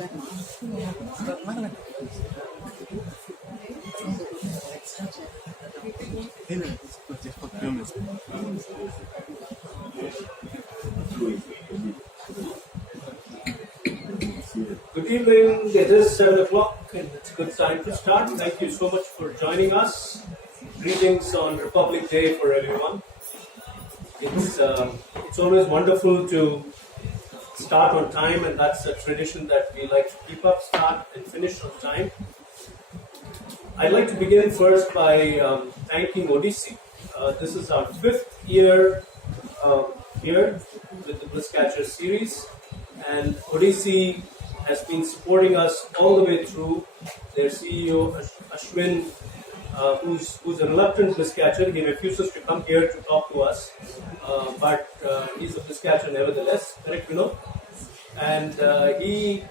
Good evening, it is 7 o'clock and it's a good time to start. Thank you so much for joining us. Greetings on Republic Day for everyone. It's always wonderful to start on time, and that's a tradition that we like to keep up, start and finish on time. I'd like to begin first by thanking Odyssey. This is our 5th year here with the Bliss Catchers series, and Odyssey has been supporting us all the way through. Their CEO Ashwin, who's a reluctant Bliss Catcher, he refuses to come here to talk to us, but he's a Bliss Catcher nevertheless, correct Vinod? And he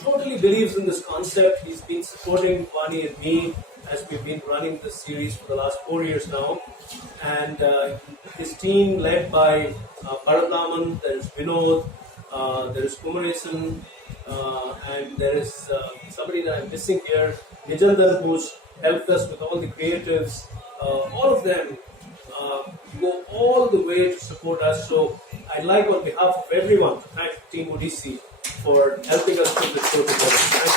totally believes in this concept. He's been supporting Vani and me as we've been running this series for the last 4 years now. And his team led by Bharataman, there is Vinod, there is Kumaresan, and there is somebody that I'm missing here, Nijandan, who's helped us with all the creatives. All of them go all the way to support us. So I'd like on behalf of everyone to thank Team Odyssey for helping us put this show together. Thank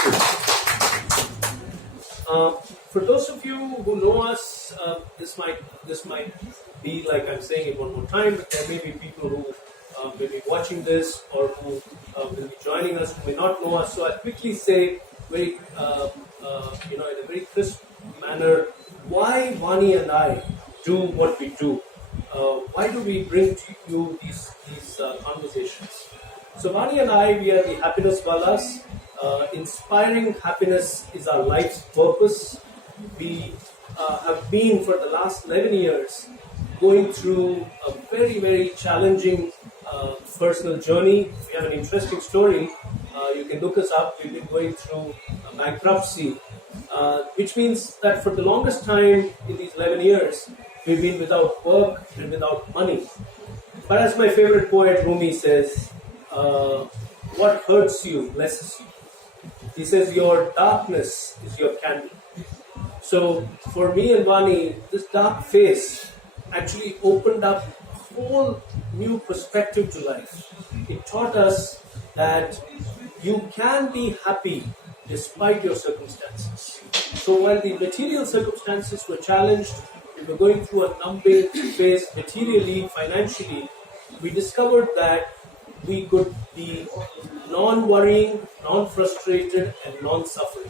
you. For those of you who know us, this might be like I'm saying it one more time, but there may be people who may be watching this or who will be joining us who may not know us. So I'll quickly say very, in a very crisp manner, why Vani and I do what we do. Why do we bring to you these conversations? So Vani and I, we are the Happiness Valas. Inspiring happiness is our life's purpose. We have been for the last 11 years going through a very, very challenging personal journey. We have an interesting story. You can look us up. We've been going through a bankruptcy, which means that for the longest time in these 11 years, we've been without work and without money. But as my favorite poet Rumi says, what hurts you blesses you. He says, your darkness is your candle. So for me and Vani, this dark phase actually opened up a whole new perspective to life. It taught us that you can be happy despite your circumstances. So while the material circumstances were challenged, we were going through a numbing phase materially, financially, we discovered that we could be non-worrying, non-frustrated, and non-suffering.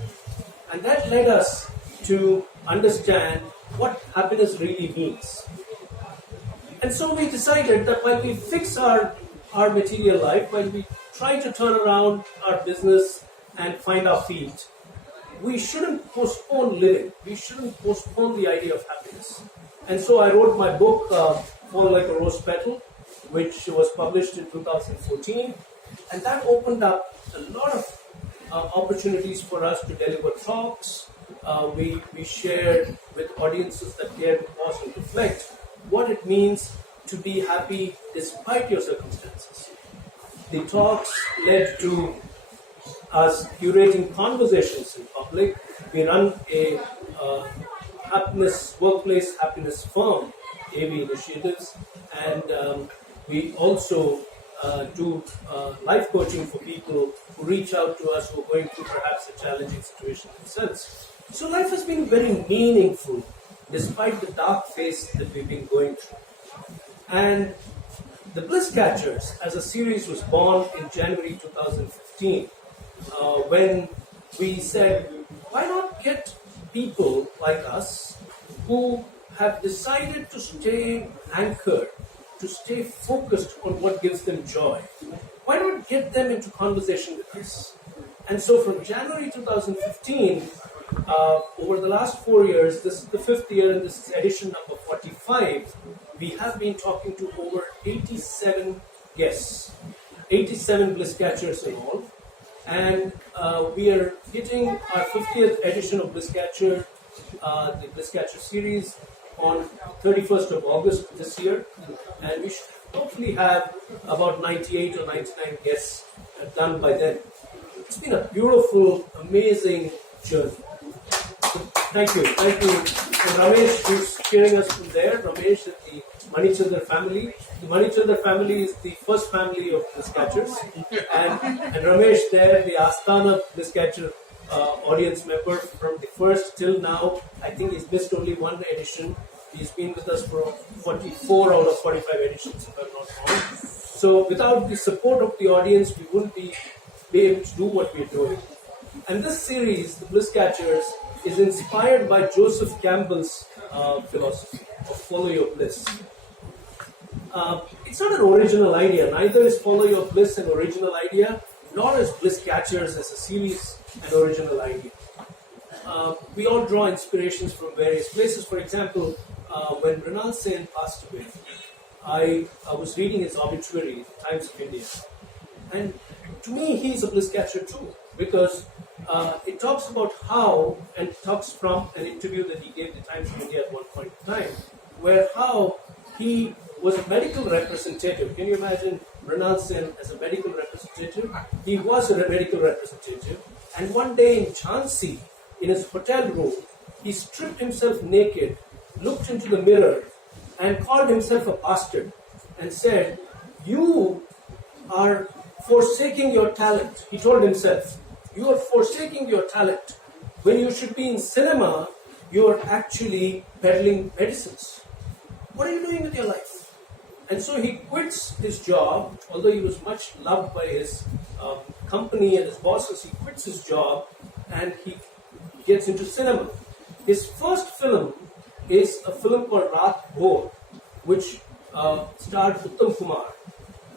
And that led us to understand what happiness really means. And so we decided that while we fix our material life, while we try to turn around our business and find our feet, we shouldn't postpone living. We shouldn't postpone the idea of happiness. And so I wrote my book, Fall Like a Rose Petal, which was published in 2014. And that opened up a lot of opportunities for us to deliver talks. We shared with audiences that dare to pause and reflect what it means to be happy despite your circumstances. The talks led to us curating conversations in public. We run a happiness workplace, happiness firm, AV Initiatives, and we also do life coaching for people who reach out to us who are going through perhaps a challenging situation themselves. So life has been very meaningful despite the dark phase that we've been going through. And the Bliss Catchers as a series was born in January 2015 when we said, why not get people like us who have decided to stay anchored, to stay focused on what gives them joy. Why not get them into conversation with us? And so from January 2015, over the last 4 years, this is the 5th year and this is edition number 45, we have been talking to over 87 guests, 87 Bliss Catchers in all. And we are hitting our 50th edition of Bliss Catcher, the Bliss Catcher series, on 31st of August this year. And we should hopefully have about 98 or 99 guests done by then. It's been a beautiful, amazing journey. So thank you. Thank you. And Ramesh, who's cheering us from there. Ramesh is the Manichandra family. The Manichandra family is the first family of Bliss Catchers. And Ramesh there, the Asthana Bliss Catcher audience member from the first till now. I think he's missed only one edition. He's been with us for 44 out of 45 editions, if I'm not wrong. So without the support of the audience, we wouldn't be able to do what we're doing. And this series, the Bliss Catchers, is inspired by Joseph Campbell's philosophy of Follow Your Bliss. It's not an original idea. Neither is Follow Your Bliss an original idea, nor is Bliss Catchers as a series an original idea. We all draw inspirations from various places. For example, when Mrinal Sen passed away, I was reading his obituary, the Times of India. And to me, he's a Bliss Catcher too, because it talks about how, and it talks from an interview that he gave the Times of India at one point in time, where how he was a medical representative. Can you imagine Mrinal Sen as a medical representative? He was a medical representative, and one day in Jhansi, in his hotel room, he stripped himself naked, looked into the mirror, and called himself a bastard, and said, "You are forsaking your talent." He told himself, "You are forsaking your talent. When you should be in cinema, you are actually peddling medicines. What are you doing with your life?" And so he quits his job, although he was much loved by his company and his bosses. He quits his job and he gets into cinema. His first film is a film called Raat Bhor, which starred Uttam Kumar.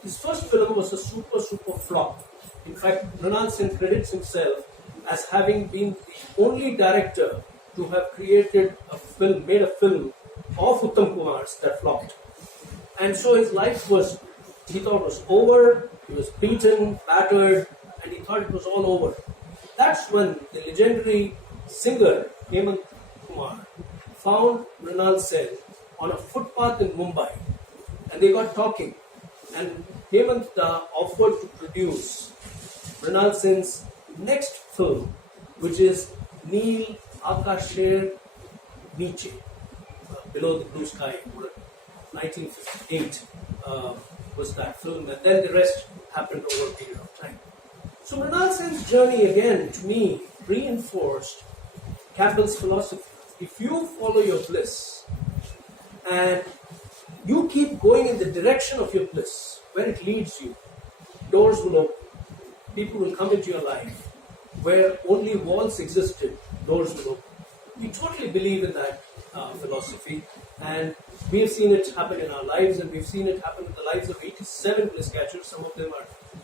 His first film was a super flop. In fact, Mrinal Sen credits himself as having been the only director to have created a film, made a film of Uttam Kumar's that flopped. And so his life was, he thought was over, he was beaten, battered, and he thought it was all over. That's when the legendary singer Hemant Kumar found Mrinal Sen on a footpath in Mumbai, and they got talking. And Hemant offered to produce Mrinal Sen's next film, which is Neel Akasher Niche, Below the Blue Sky. 1958 was that film, and then the rest happened over a period of time. So Mrinal Sen's journey, again, to me, reinforced Campbell's philosophy. If you follow your bliss and you keep going in the direction of your bliss, where it leads you, doors will open. People will come into your life. Where only walls existed, doors will open. We totally believe in that philosophy, and we have seen it happen in our lives, and we've seen it happen in the lives of 87 Bliss Catchers. Some of them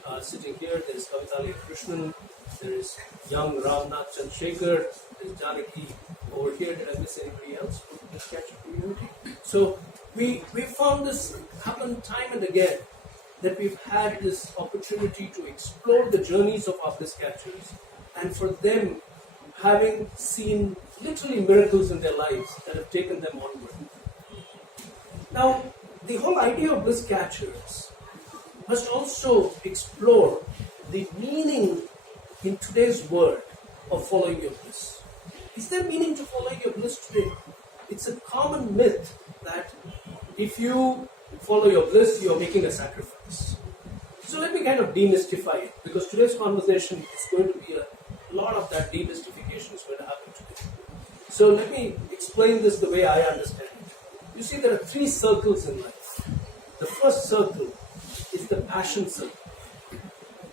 are sitting here. There is Kavitali Krishnan, there is young Ramnath Chandrasekhar, there is Janaki over here. Did I miss anybody else from the Bliss Catcher community? So we found this happen time and again, that we've had this opportunity to explore the journeys of our Bliss Catchers, and for them having seen literally miracles in their lives that have taken them onward. Now, the whole idea of Bliss Catchers must also explore the meaning in today's world of following your bliss. Is there meaning to following your bliss today? It's a common myth that if you follow your bliss, you're making a sacrifice. So let me kind of demystify it, because today's conversation is going to be a lot of that demystification is going to happen today. So let me explain this the way I understand it. You see, there are three circles in life. The first circle is the passion circle.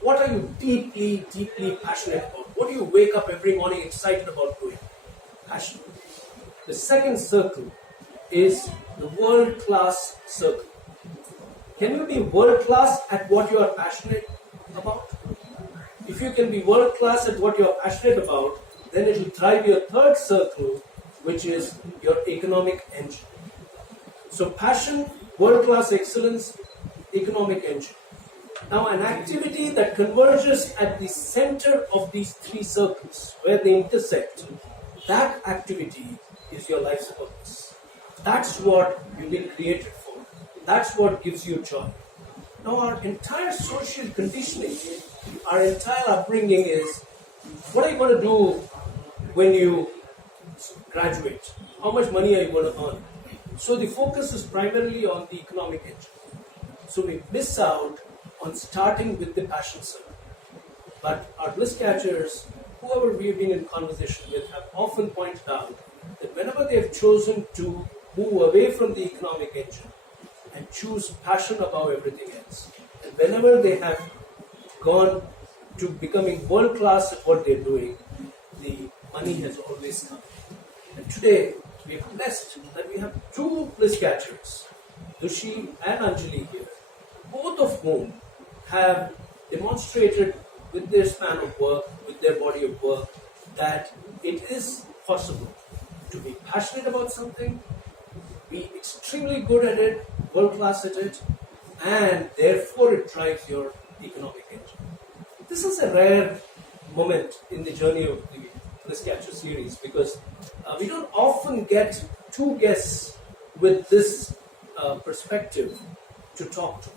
What are you deeply, deeply passionate about? What do you wake up every morning excited about doing? Passion. The second circle is the world-class circle. Can you be world-class at what you are passionate about? If you can be world-class at what you are passionate about, then it will drive your third circle, which is your economic engine. So passion, world-class excellence, economic engine. Now, an activity that converges at the center of these three circles, where they intersect, that activity is your life's purpose. That's what you've been created for. That's what gives you joy. Now, our entire social conditioning our entire upbringing is, what are you going to do when you graduate? How much money are you going to earn? So the focus is primarily on the economic engine. So we miss out on starting with the passion circle. But our bliss catchers, whoever we have been in conversation with, have often pointed out that whenever they have chosen to move away from the economic engine and choose passion above everything else, and whenever they have gone to becoming world class at what they're doing, the money has always come. And today, we are blessed that we have two bliss catchers, Dushi and Anjali here, both of whom have demonstrated with their span of work, with their body of work, that it is possible to be passionate about something, be extremely good at it, world class at it, and therefore it drives your economic engine. This is a rare moment in the journey of the Bliss Catcher series because we don't often get two guests with this perspective to talk to.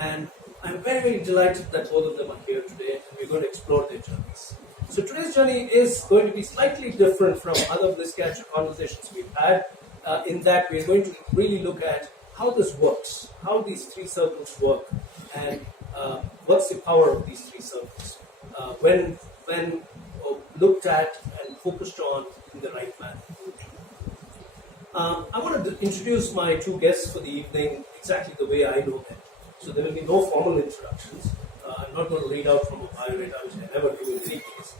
And I'm very, very delighted that both of them are here today and we're going to explore their journeys. So today's journey is going to be slightly different from other Bliss Catcher conversations we've had in that we're going to really look at how this works, how these three circles work, and what's the power of these three circles when looked at and focused on in the right manner. I want to introduce my two guests for the evening exactly the way I know them. So there will be no formal introductions. I'm not going to read out from a biodata, which I never do in any case.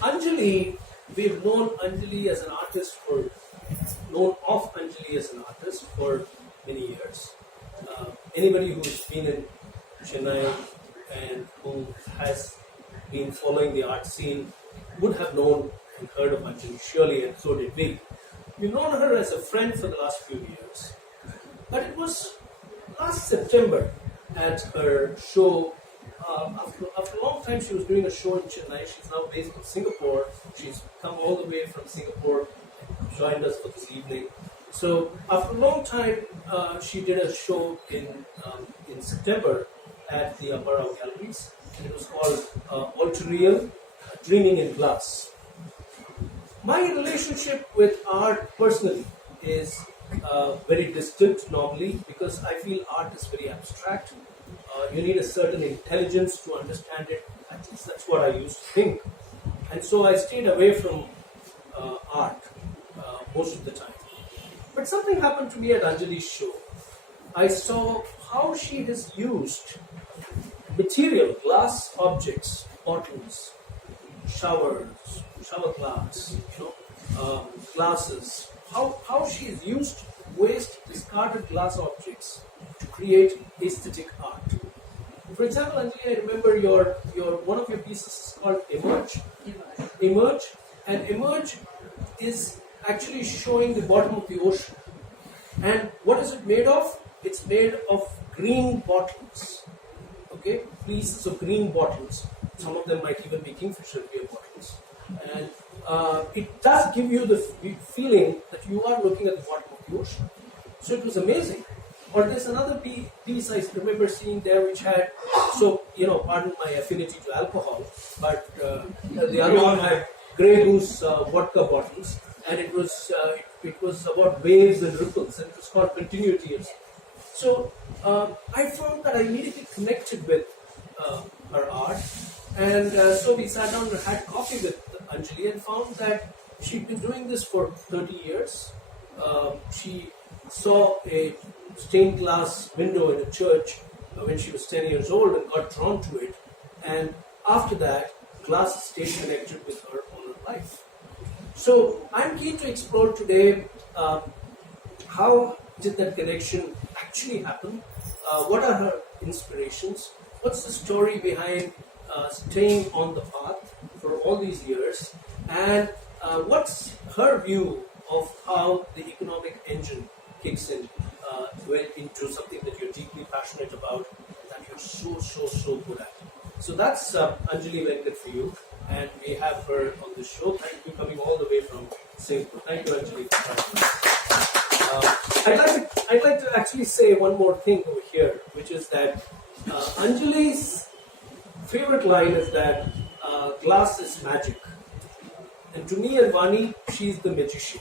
Anjali, we've known Anjali as an artist known of Anjali as an artist for many years. Anybody who's been in Chennai and who has been following the art scene would have known and heard of Anjali, surely, and so did we. We've known her as a friend for the last few years. But it was last September at her show. After a long time, she was doing a show in Chennai. She's now based in Singapore. She's come all the way from Singapore and joined us for this evening. So after a long time, she did a show in September at the Ambarao Galleries. And it was called Alterial, Dreaming in Glass. My relationship with art personally is very distant normally because I feel art is very abstract. You need a certain intelligence to understand it. At least that's what I used to think. And so I stayed away from art most of the time. But something happened to me at Anjali's show. I saw how she has used material, glass objects, bottles, showers, shower glass, glasses. How she has used waste, discarded glass objects to create aesthetic art. For example, Anjali, I remember your one of your pieces is called Emerge. Emerge, and Emerge is actually showing the bottom of the ocean. And what is it made of? It's made of green bottles. Okay, pieces of green bottles. Some of them might even be Kingfisher beer bottles. And it does give you the feeling that you are looking at the bottom of the ocean. So it was amazing. Or there's another piece I remember seeing there which had, pardon my affinity to alcohol, but the other one had Grey Goose vodka bottles, and it was about waves and ripples, and it was called Continuity. So I found that I immediately connected with her art, and so we sat down and had coffee with Anjali and found that she'd been doing this for 30 years. She saw a stained glass window in a church when she was 10 years old and got drawn to it, and after that, glass stayed connected with her all her life. So I'm keen to explore today how did that connection actually happen, what are her inspirations, what's the story behind staying on the path for all these years, and what's her view of how the economic engine kicks in into something that you're deeply passionate about, that you're so good at. So that's Anjali Venkat for you, and we have her on the show. Thank you for coming all the way from Singapore. Thank you, Anjali, for joining us. I'd like to actually say one more thing over here, which is that Anjali's favorite line is that glass is magic. And to me and Vani, she's the magician.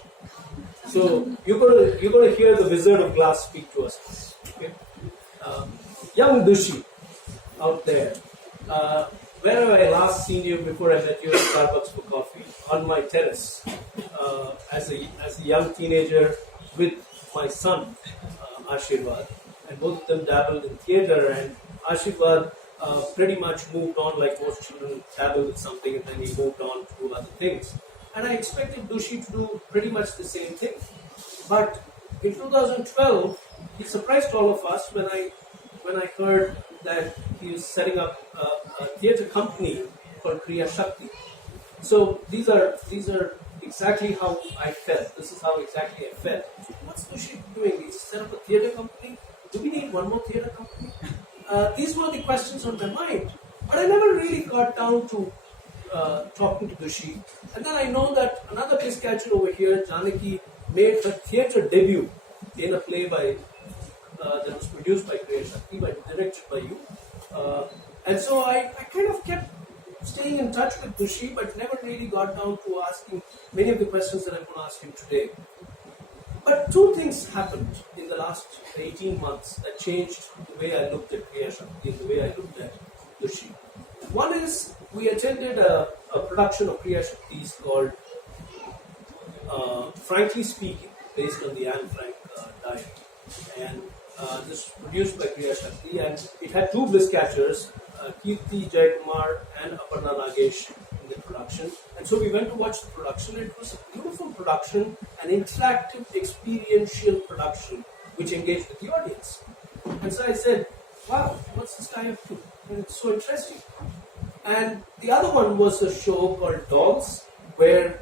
So you're gonna hear the Wizard of Glass speak to us. Okay? Young Dushi out there. Where have I last seen you before I met you at Starbucks for coffee? On my terrace, as a young teenager with my son, Ashirvad, and both of them dabbled in theatre, and Ashirvad pretty much moved on like most children dabble with something and then he moved on to do other things. And I expected Dushi to do pretty much the same thing. But in 2012, he surprised all of us when I heard that he was setting up a theatre company called Kriya Shakti. So these are exactly how I felt. This is how exactly I felt. What's Dushi doing? He set up a theatre company? Do we need one more theatre company? These were the questions on my mind. But I never really got down to talking to Dushi. And then I know that another Bliss catcher over here, Janaki, made her theatre debut in a play that was produced by Kriya Shakti, directed by you. And so I kind of kept staying in touch with Dushi, but never really got down to asking many of the questions that I'm going to ask him today. But two things happened in the last 18 months that changed the way I looked at Kriya Shakti and the way I looked at Dushi. One is we attended a production of Kriya Shakti's called Frankly Speaking, based on the Anne Frank diary. And this was produced by Kriya Shakti, and it had two Bliss catchers, Kirti Jaikumar and Aparna Nagesh in the production. And so we went to watch the production. It was a beautiful production, an interactive, experiential production which engaged with the audience. And so I said, wow, what's this guy up to? And it's so interesting. And the other one was a show called Dolls, where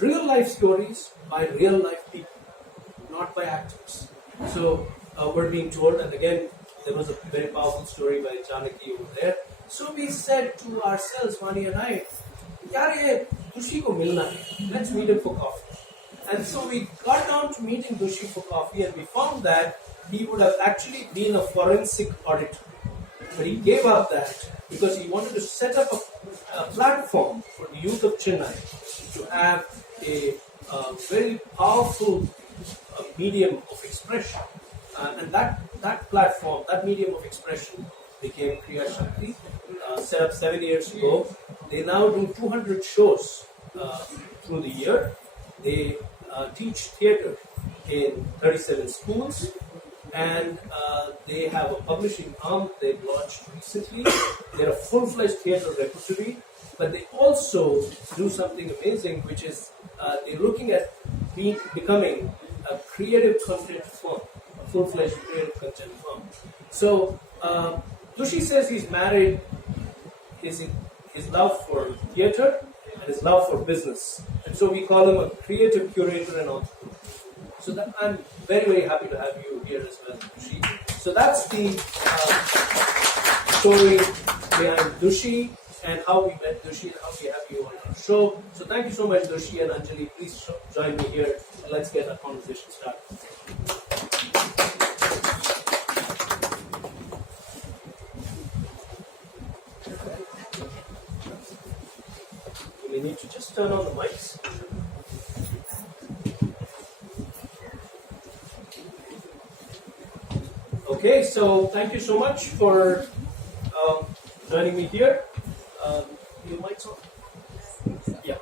real life stories by real life people, not by actors. So we're being told, and again, there was a very powerful story by Janaki over there. So we said to ourselves, Vani and I, yaar ye Dushi ko milna hai. Let's meet him for coffee. And so we got down to meeting Dushi for coffee, and we found that he would have actually been a forensic auditor. But he gave up that because he wanted to set up a platform for the youth of Chennai to have a very powerful medium of expression. And that platform, that medium of expression became Kriya Shakti, set up 7 years ago. They now do 200 shows through the year. They teach theatre in 37 schools, and they have a publishing arm they've launched recently. They're a full-fledged theatre repertory, but they also do something amazing, which is they're looking at becoming a creative content firm, a full-fledged creative content firm. So Dushi says he's married his love for theatre and his love for business. And so we call him a creative curator and entrepreneur. So that, I'm very, very happy to have you here as well, Dushi. So that's the story behind Dushi and how we met Dushi and how we have you on our show. So thank you so much, Dushi and Anjali. Please join me here and let's get our conversation started. We need to just turn on the mics. Okay, so thank you so much for joining me here. Your mic's on? Yeah.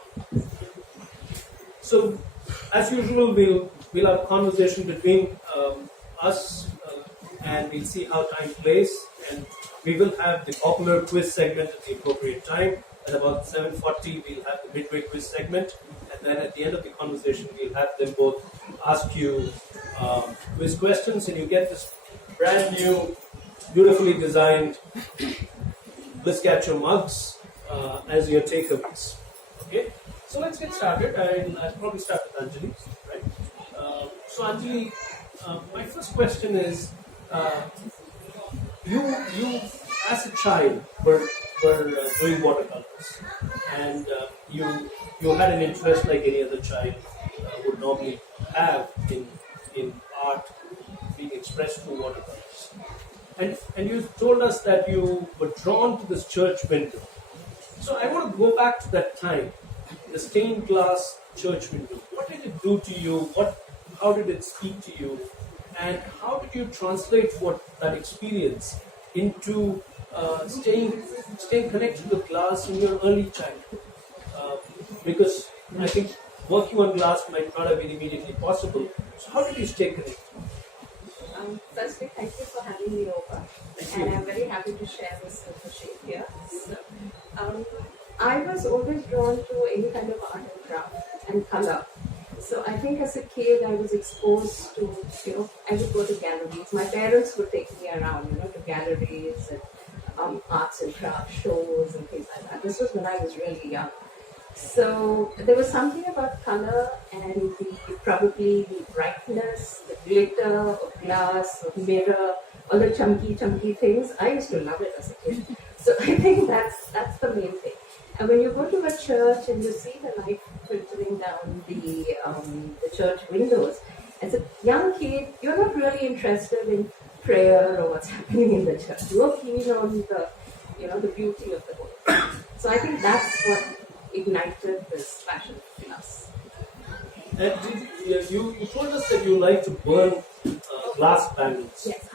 So, as usual, we'll have a conversation between us and we'll see how time plays. And we will have the popular quiz segment at the appropriate time. At about 7:40, we'll have the midway quiz segment. And then at the end of the conversation, we'll have them both ask you quiz questions, and you get this brand new, beautifully designed Bliss Catcher mugs as your takeaways. Okay, so let's get started. I'll probably start with Anjali, right? So Anjali, my first question is, you as a child were doing watercolors, and you had an interest like any other child would normally have in art being expressed through watercolors. And you told us that you were drawn to this church window. So I want to go back to that time, the stained glass church window. What did it do to you? How did it speak to you? And how did you translate that experience into staying connected with glass in your early childhood? Because I think working on glass might not have been immediately possible. So how did you stay connected? Firstly, thank you for having me over, and I'm very happy to share this shape here. So, I was always drawn to any kind of art and craft and color. So I think as a kid I was exposed to, I would go to galleries. My parents would take me around, to galleries and arts and craft shows and things like that. This was when I was really young. So there was something about color and probably the brightness, the glitter of glass, of mirror, all the chunky things. I used to love it as a kid. So I think that's the main thing. And when you go to a church and you see the light filtering down the church windows, as a young kid, you're not really interested in prayer or what's happening in the church. You're keen on the beauty of the whole. So I think that's what ignited this passion for glass. And you told us that you like to burn glass bangles. Yes,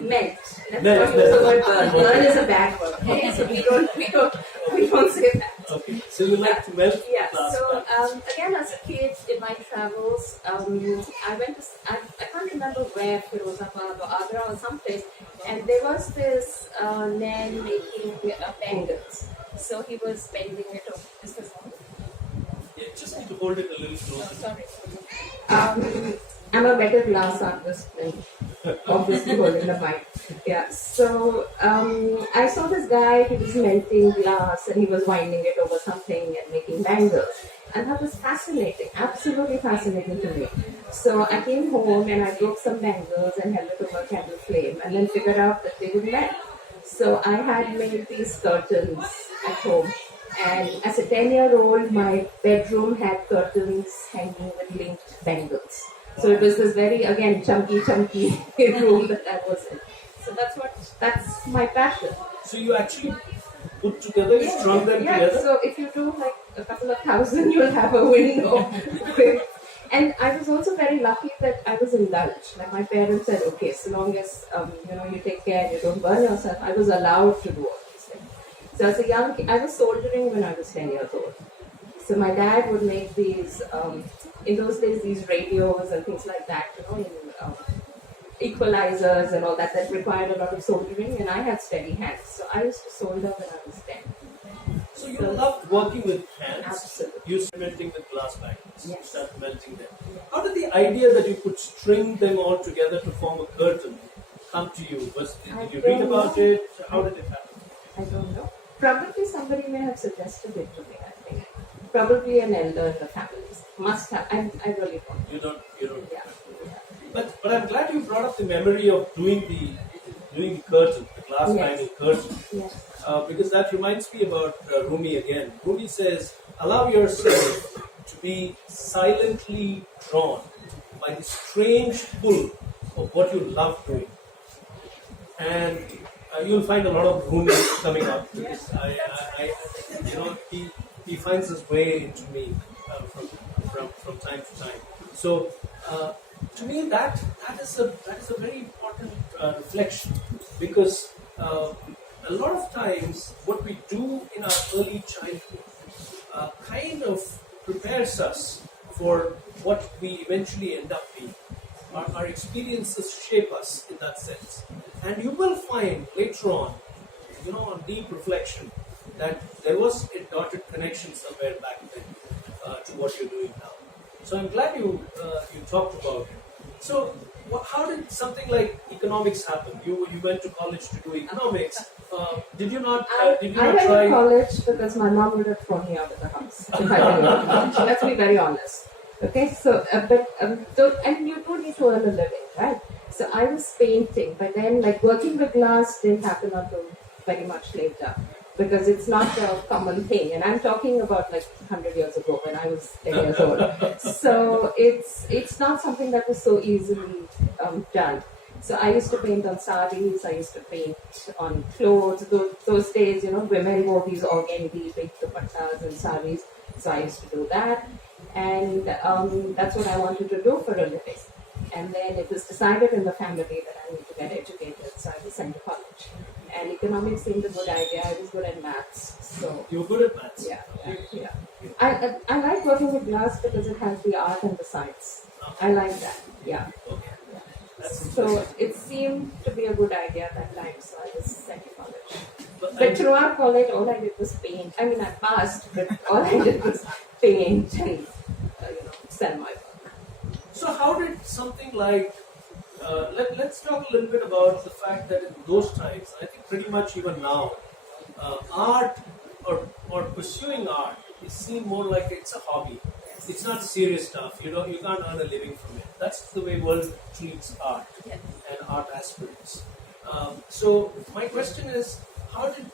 melt. Let's not use the word burn. Burn is a bad word. Okay, so we don't say that. Okay, so you like to melt glass bangles. Again, as a kid in my travels, I went to I can't remember where, Firozabad or Agra or someplace, and there was this man making bangles. So he was bending it over. Is this on? Yeah, just need to hold it a little closer. Sorry. I'm a better glass artist than obviously holding the mic. Yeah. So I saw this guy. He was melting glass and he was winding it over something and making bangles. And that was fascinating, absolutely fascinating to me. So I came home and I broke some bangles and held it over a candle flame and then figured out that they would melt. So I had made these curtains at home, and as a 10-year-old, my bedroom had curtains hanging with linked bangles. So it was this very, again, chunky room that I was in. So that's my passion. So you actually put together, you strung them together? So if you do like a couple of thousand, you'll have a window. And I was also very lucky that I was indulged. Like my parents said, okay, so long as you take care and you don't burn yourself, I was allowed to do all these things. So as a young kid, I was soldering when I was 10 years old. So my dad would make these, in those days, these radios and things like that, equalizers and all that required a lot of soldering, and I had steady hands. So I used to solder when I was 10. So you loved working with hands? Absolutely. You started melting with glass bangles. Yes. You started melting them. How did the idea that you could string them all together to form a curtain come to you? Did you read about it? How did it happen? I don't know. Probably somebody may have suggested it to me, I think. Probably an elder in the family. Must have. I really don't. You don't. Yeah. But I'm glad you brought up the memory of doing the curtain, the glass bangle curtain. Yes. Because that reminds me about Rumi again. Rumi says, allow yourself to be silently drawn by the strange pull of what you love doing. And you'll find a lot of Rumi coming up. Because he finds his way into me from time to time. So to me that is a very important reflection, because a lot of times what we do in our early childhood kind of prepares us for what we eventually end up being. Our experiences shape us in that sense. And you will find later on, on deep reflection, that there was a dotted connection somewhere back then to what you're doing now. So I'm glad you talked about it. So how did something like economics happen? You went to college to do economics. Did you not I went try? to college because my mom would have thrown me out of the house if I didn't go to college. Let's be very honest. Okay, so and you do need to earn a living, right? So I was painting, but then working with glass didn't happen until very much later, because it's not a common thing, and I'm talking about 100 years ago when I was 10 years old. So it's not something that was so easily done. So I used to paint on sarees, I used to paint on clothes. Those days, women wore these organdy big dupattas and sarees. So I used to do that. And that's what I wanted to do for a living. And then it was decided in the family that I need to get educated, so I was sent to college. And economics seemed a good idea. I was good at maths, so You were good at maths? yeah. I like working with glass because it has the art and the science. I like that. Yeah. Okay. So it seemed to be a good idea at that time, so I was sent to college. But throughout college, all I did was paint. I mean, I passed, but all I did was paint and sell my work. So how did something like, let's talk a little bit about the fact that in those times, I think pretty much even now, art or pursuing art is seen more like it's a hobby. It's not serious stuff. You can't earn a living from it. That's the way world treats art and art aspirants. So my question is, how did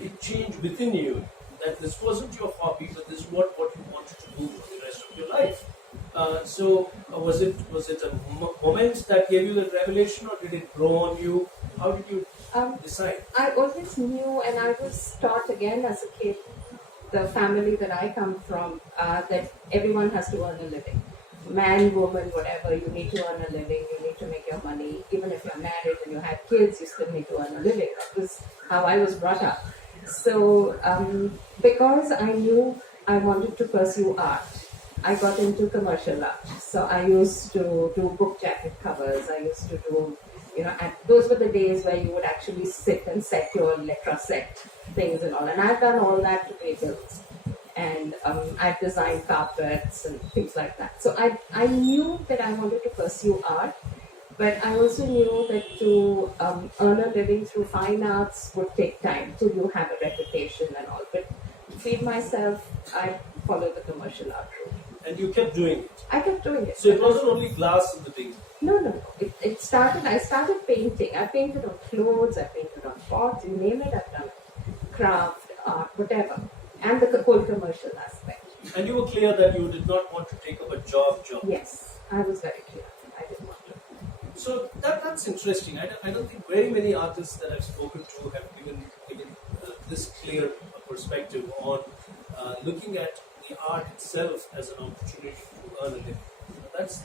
it change within you that this wasn't your hobby, but this is what you wanted to do for the rest of your life? Was it a moment that gave you the revelation, or did it grow on you? How did you decide? I always knew, and I was taught again as a kid, the family that I come from, that everyone has to earn a living. Man, woman, whatever, you need to earn a living, you need to make your money. Even if you're married and you have kids, you still need to earn a living. That was how I was brought up. So, because I knew I wanted to pursue art, I got into commercial art. So I used to do book jacket covers. I used to do, and those were the days where you would actually sit and set your letra set things and all. And I've done all that to pay bills. And I've designed carpets and things like that. So I knew that I wanted to pursue art, but I also knew that to earn a living through fine arts would take time till you have a reputation and all. But to feed myself, I followed the commercial art route. And you kept doing it? I kept doing it. So it wasn't only glass in the beginning? No. I started painting. I painted on clothes, I painted on pots, you name it, I've done it. Craft, art, whatever. And the whole commercial aspect. And you were clear that you did not want to take up a job? Yes, I was very clear. I didn't want to. So that's interesting. I don't think very many artists that I've spoken to have given this clear perspective on looking at the art itself as an opportunity to earn a living.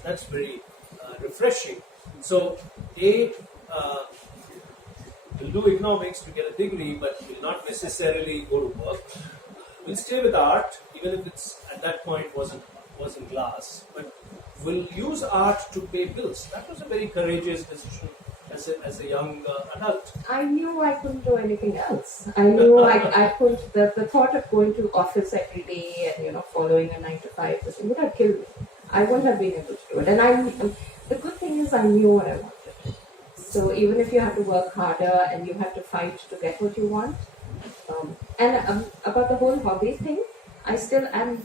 That's very refreshing. So, will do economics to get a degree, but will not necessarily go to work. Will stay with art, even if it's at that point wasn't glass, but will use art to pay bills. That was a very courageous decision as a young adult. I knew I couldn't do anything else. I knew I couldn't. The thought of going to office every day and following a 9-to-5 would have killed me. I wouldn't have been able to do it. And the good thing is I knew what I wanted. So even if you have to work harder and you have to fight to get what you want. About the whole hobby thing, I still am.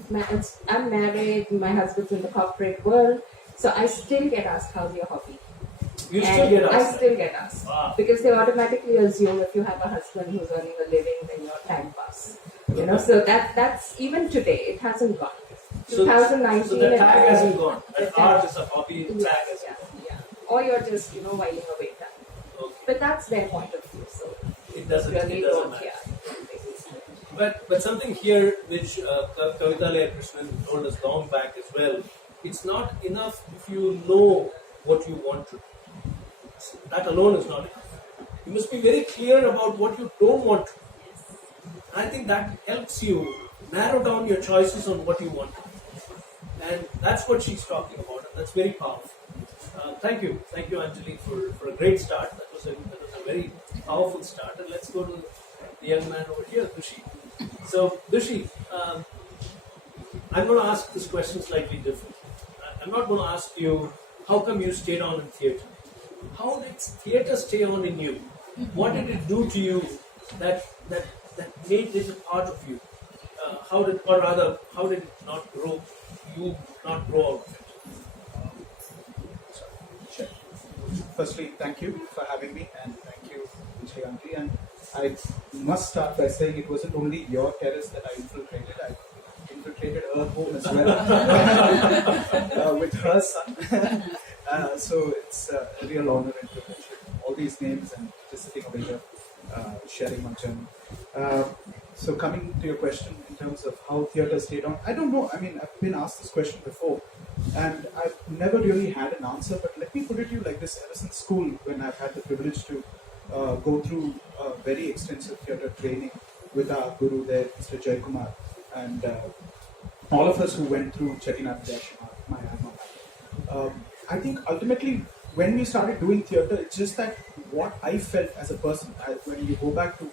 I'm married. My husband's in the corporate world, so I still get asked, "How's your hobby?" I still get asked. Wow. Because they automatically assume if you have a husband who's earning a living, then you're time pass. So that's even today. It hasn't gone. 2019. So the tag hasn't gone. That art is a hobby. The tag hasn't gone. Yeah. Or you're just whiling away time. Okay. But that's their point of view. So it doesn't matter. Yeah. But something here which Kavita Krishnan told us long back as well. It's not enough if you know what you want to do. That alone is not enough. You must be very clear about what you don't want to do. And I think that helps you narrow down your choices on what you want to do. And that's what she's talking about. And that's very powerful. Thank you, Anjali, for a great start. That was a very powerful start. And let's go to the young man over here, Dushi. So, Dushi, I'm going to ask this question slightly different. I'm not going to ask you how come you stayed on in theatre. How did theatre stay on in you? What did it do to you that made it a part of you? How did it not grow? You not grow out of it? Sure. Firstly, thank you for having me, and thank you, Anjali. And I must start by saying it wasn't only your terrace that I infiltrated. I infiltrated her home as well with her son. So it's a real honor and privilege with all these names and just sitting over here, sharing my journey. So coming to your question in terms of how theatre stayed on, I don't know. I mean, I've been asked this question before, and I've never really had an answer. But let me put it to you like this: ever since school, when I've had the privilege to go through very extensive theatre training with our guru there, Mr. Jay Kumar, and all of us who went through Chettinad Vidashama, my alma mater. I think ultimately, when we started doing theatre, it's just that what I felt as a person. When you go back to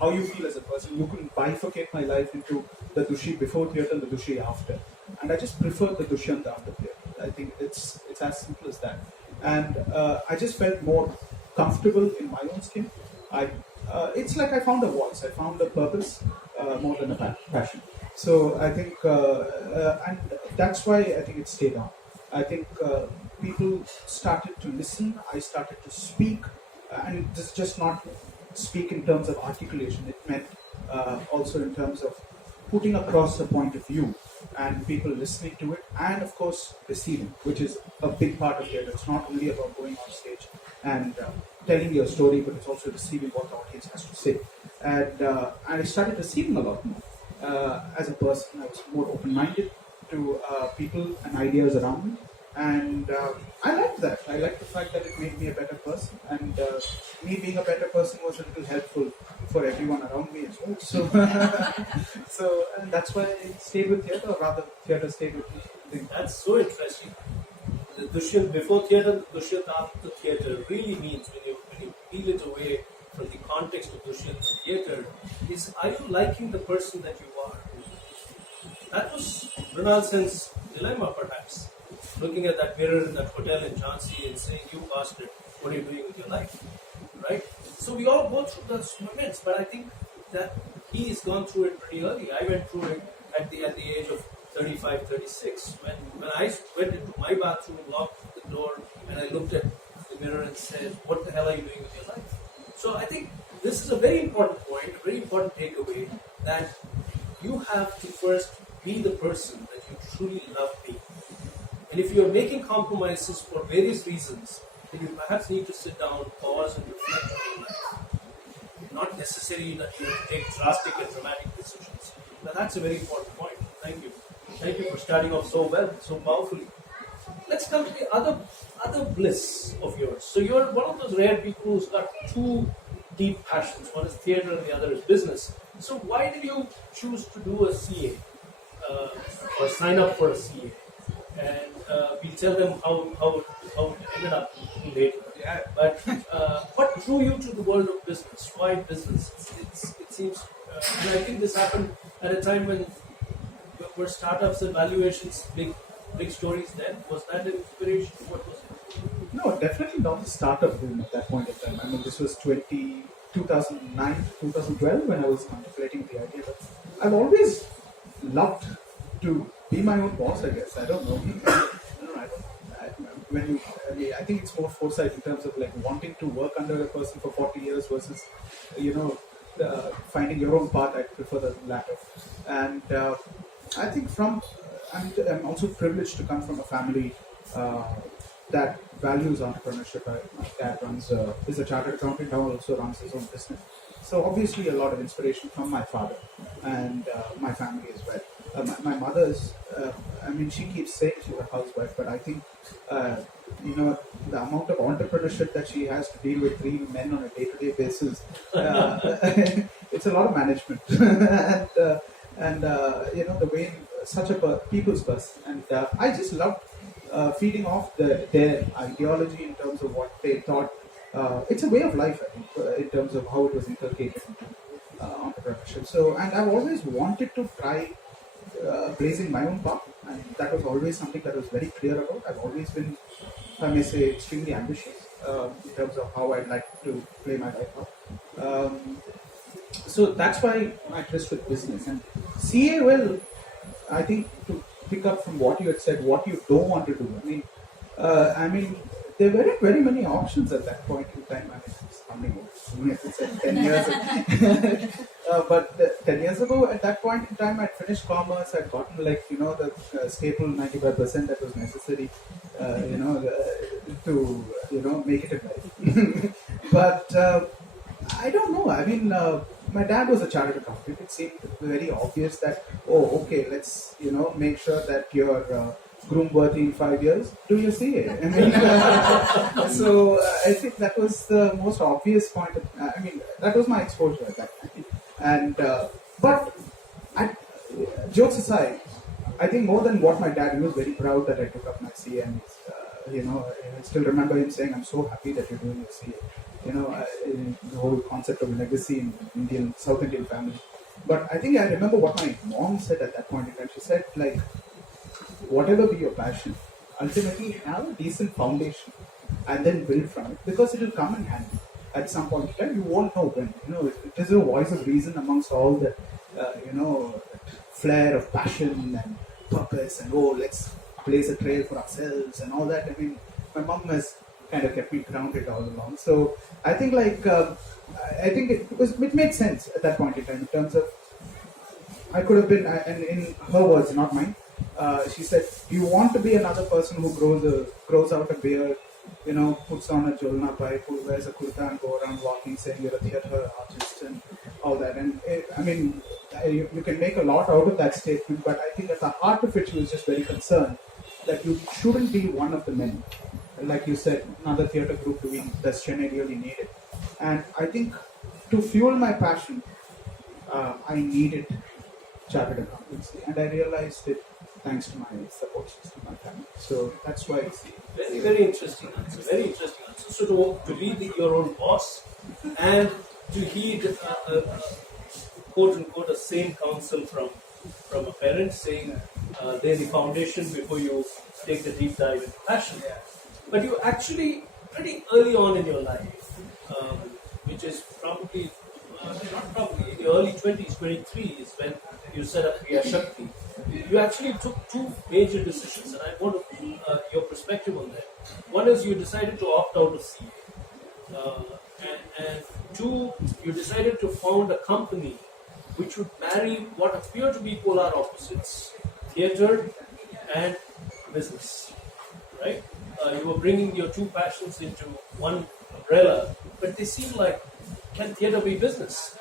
how you feel as a person, you can bifurcate my life into the Dushi before theatre and the Dushi after. And I just prefer the Dushyant after theatre. I think it's as simple as that. And I just felt more comfortable in my own skin. It's like I found a voice, I found a purpose more than a passion. So I think, and that's why I think it stayed on. I think people started to listen, I started to speak, and this is just not speak in terms of articulation, it meant also in terms of putting across a point of view and people listening to it, and of course receiving, which is a big part of theatre. It's not only about going on stage and telling your story, but it's also receiving what the audience has to say. And I started receiving a lot more. As a person, I was more open-minded to people and ideas around me. And I liked that. I liked the fact that it made me a better person. And me being a better person was a little helpful for everyone around me as well. So, and that's why I stayed with theatre, or rather, theatre stayed with me. That's so interesting. The Dushyant before theatre, the Dushyant after theatre really means, when you peel it away from the context of Dushyant to theatre, is, are you liking the person that you are? That was Mrinal Sen's dilemma, perhaps. Looking at that mirror in that hotel in Jhansi and saying, "You bastard, what are you doing with your life?" Right? So we all go through those moments, but I think that he has gone through it pretty early. I went through it at the age of 35, 36. When I went into my bathroom, locked the door, and I looked at the mirror and said, "What the hell are you doing with your life?" So I think this is a very important point, a very important takeaway, that you have to first be the person that you truly love being. And if you're making compromises for various reasons, then you perhaps need to sit down, pause, and reflect on your life. Not necessarily that you have to take drastic and dramatic decisions. But that's a very important point. Thank you. Thank you for starting off so well, so powerfully. Let's come to the other bliss of yours. So you're one of those rare people who's got two deep passions. One is theatre and the other is business. So why did you choose to do a CA or sign up for a CA? And we'll tell them how it ended up later. Yeah. But what drew you to the world of business? Why business? It seems, and I think this happened at a time when were startups and valuations big stories then? Was that an inspiration? What was it? No, definitely not the startup boom at that point in time. I mean, this was 2009, 2012 when I was contemplating the idea. But I've always loved to be my own boss, I guess. I don't know. I think it's more foresight in terms of like wanting to work under a person for 40 years versus, finding your own path. I prefer the latter. And I think I'm also privileged to come from a family that values entrepreneurship. My dad is a chartered accountant, now also runs his own business. So obviously a lot of inspiration from my father and my family as well. My mother is, she keeps saying she's a housewife, but I think, the amount of entrepreneurship that she has to deal with 3 men on a day-to-day basis, it's a lot of management. and the way such a people's person. And I just loved feeding off their ideology in terms of what they thought. It's a way of life, I think, in terms of how it was inculcated into entrepreneurship. So, and I've always wanted to try blazing my own path, and that was always something that I was very clear about. I've always been, if I may say, extremely ambitious in terms of how I'd like to play my life out. So that's why my interest with business. And CA, well, I think to pick up from what you had said, what you don't want to do. There weren't very many options at that point in time. It's coming over. It's 10 years ago. But 10 years ago, at that point in time, I'd finished commerce. I'd gotten the staple 95% that was necessary. to make it in life. But I don't know. I mean, my dad was a chartered accountant. It seemed very obvious that, oh, okay, let's make sure that you're groom worthy in 5 years. Do you see it? I mean, so I think that was the most obvious point. I mean, that was my exposure at that time. And but jokes aside, I think more than what my dad, he was very proud that I took up my CA. And I still remember him saying, "I'm so happy that you're doing your CA." The whole concept of legacy in South Indian family. But I think I remember what my mom said at that point in time. She said, like, whatever be your passion, ultimately have a decent foundation and then build from it, because it will come in handy at some point in time. You won't know when. It is a voice of reason amongst all the, flair of passion and purpose and, oh, let's blaze a trail for ourselves and all that. I mean, my mom has kind of kept me grounded all along. So I think it made sense at that point in time in terms of, I could have been, and in her words, not mine, she said, you want to be another person who grows out a beard, puts on a jolna pipe, who wears a kurta and go around walking saying you're a theatre artist and all that. And you can make a lot out of that statement, but I think at the heart of it, she was just very concerned that you shouldn't be one of the many. Like you said, another theatre group does Chennai really need it? And I think to fuel my passion, I needed chartered accountancy, and I realized it thanks to my support system, my family. So that's why it's very, very interesting answer. Very interesting answer. So to be your own boss and to heed quote unquote a sane counsel from a parent saying they're the foundation before you take the deep dive into passion. But you actually, pretty early on in your life, which is probably, not probably, in your early 20s, 23 is when you set up Kriya Shakti. You actually took two major decisions, and I want your perspective on that. One is you decided to opt out of CA. And two, you decided to found a company which would marry what appear to be polar opposites, theatre and business, right? You were bringing your two passions into one umbrella, but they seem like, can theatre be business?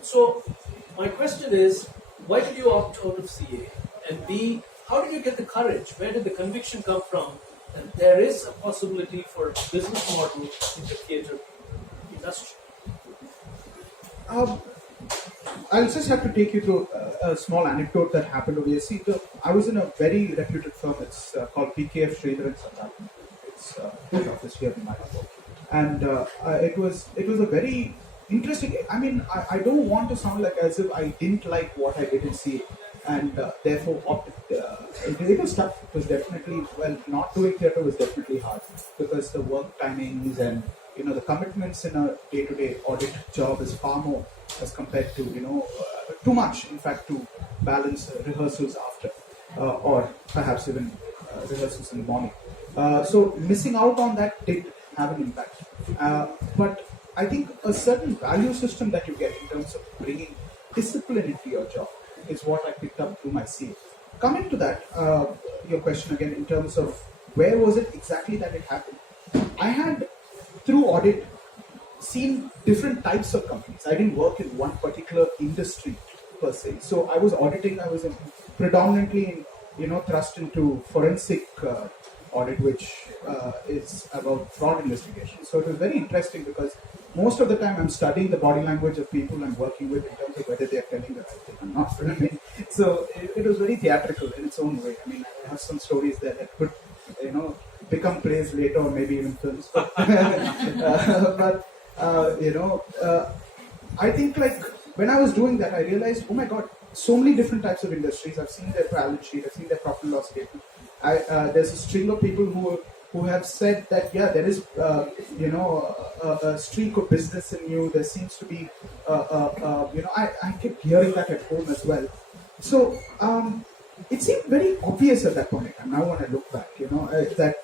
So my question is, why did you opt out of CA? And B, how did you get the courage? Where did the conviction come from that there is a possibility for a business model in the theatre industry? I'll just have to take you through a small anecdote that happened over here. See, I was in a very reputed firm. It's called PKF Sridhar and Sandharan. It's head office here in Manipur. And it was a very interesting. I mean, I don't want to sound like as if I didn't like what I did in CA, and therefore opted. It was tough. It was definitely, not doing theatre was definitely hard because the work timings and the commitments in a day-to-day audit job is far more as compared to too much, in fact, to balance rehearsals after or perhaps even rehearsals in the morning. So missing out on that did have an impact. But I think a certain value system that you get in terms of bringing discipline into your job is what I picked up through my CA. Coming to that, your question again in terms of where was it exactly that it happened? I had, through audit, seen different types of companies. I didn't work in one particular industry per se. So I was auditing, I was predominantly thrust into forensic audit, which is about fraud investigation. So it was very interesting because most of the time I'm studying the body language of people I'm working with in terms of whether they're telling the right thing or not. I mean, so it was very theatrical in its own way. I mean, I have some stories that could, become plays later or maybe even films. But I think like when I was doing that, I realized, oh my God, so many different types of industries. I've seen their balance sheet, I've seen their profit and loss statement. There's a string of people who have said that, yeah, there is, a streak of business in you. There seems to be, I kept hearing that at home as well. So it seemed very obvious at that point in time. Now when I look back, that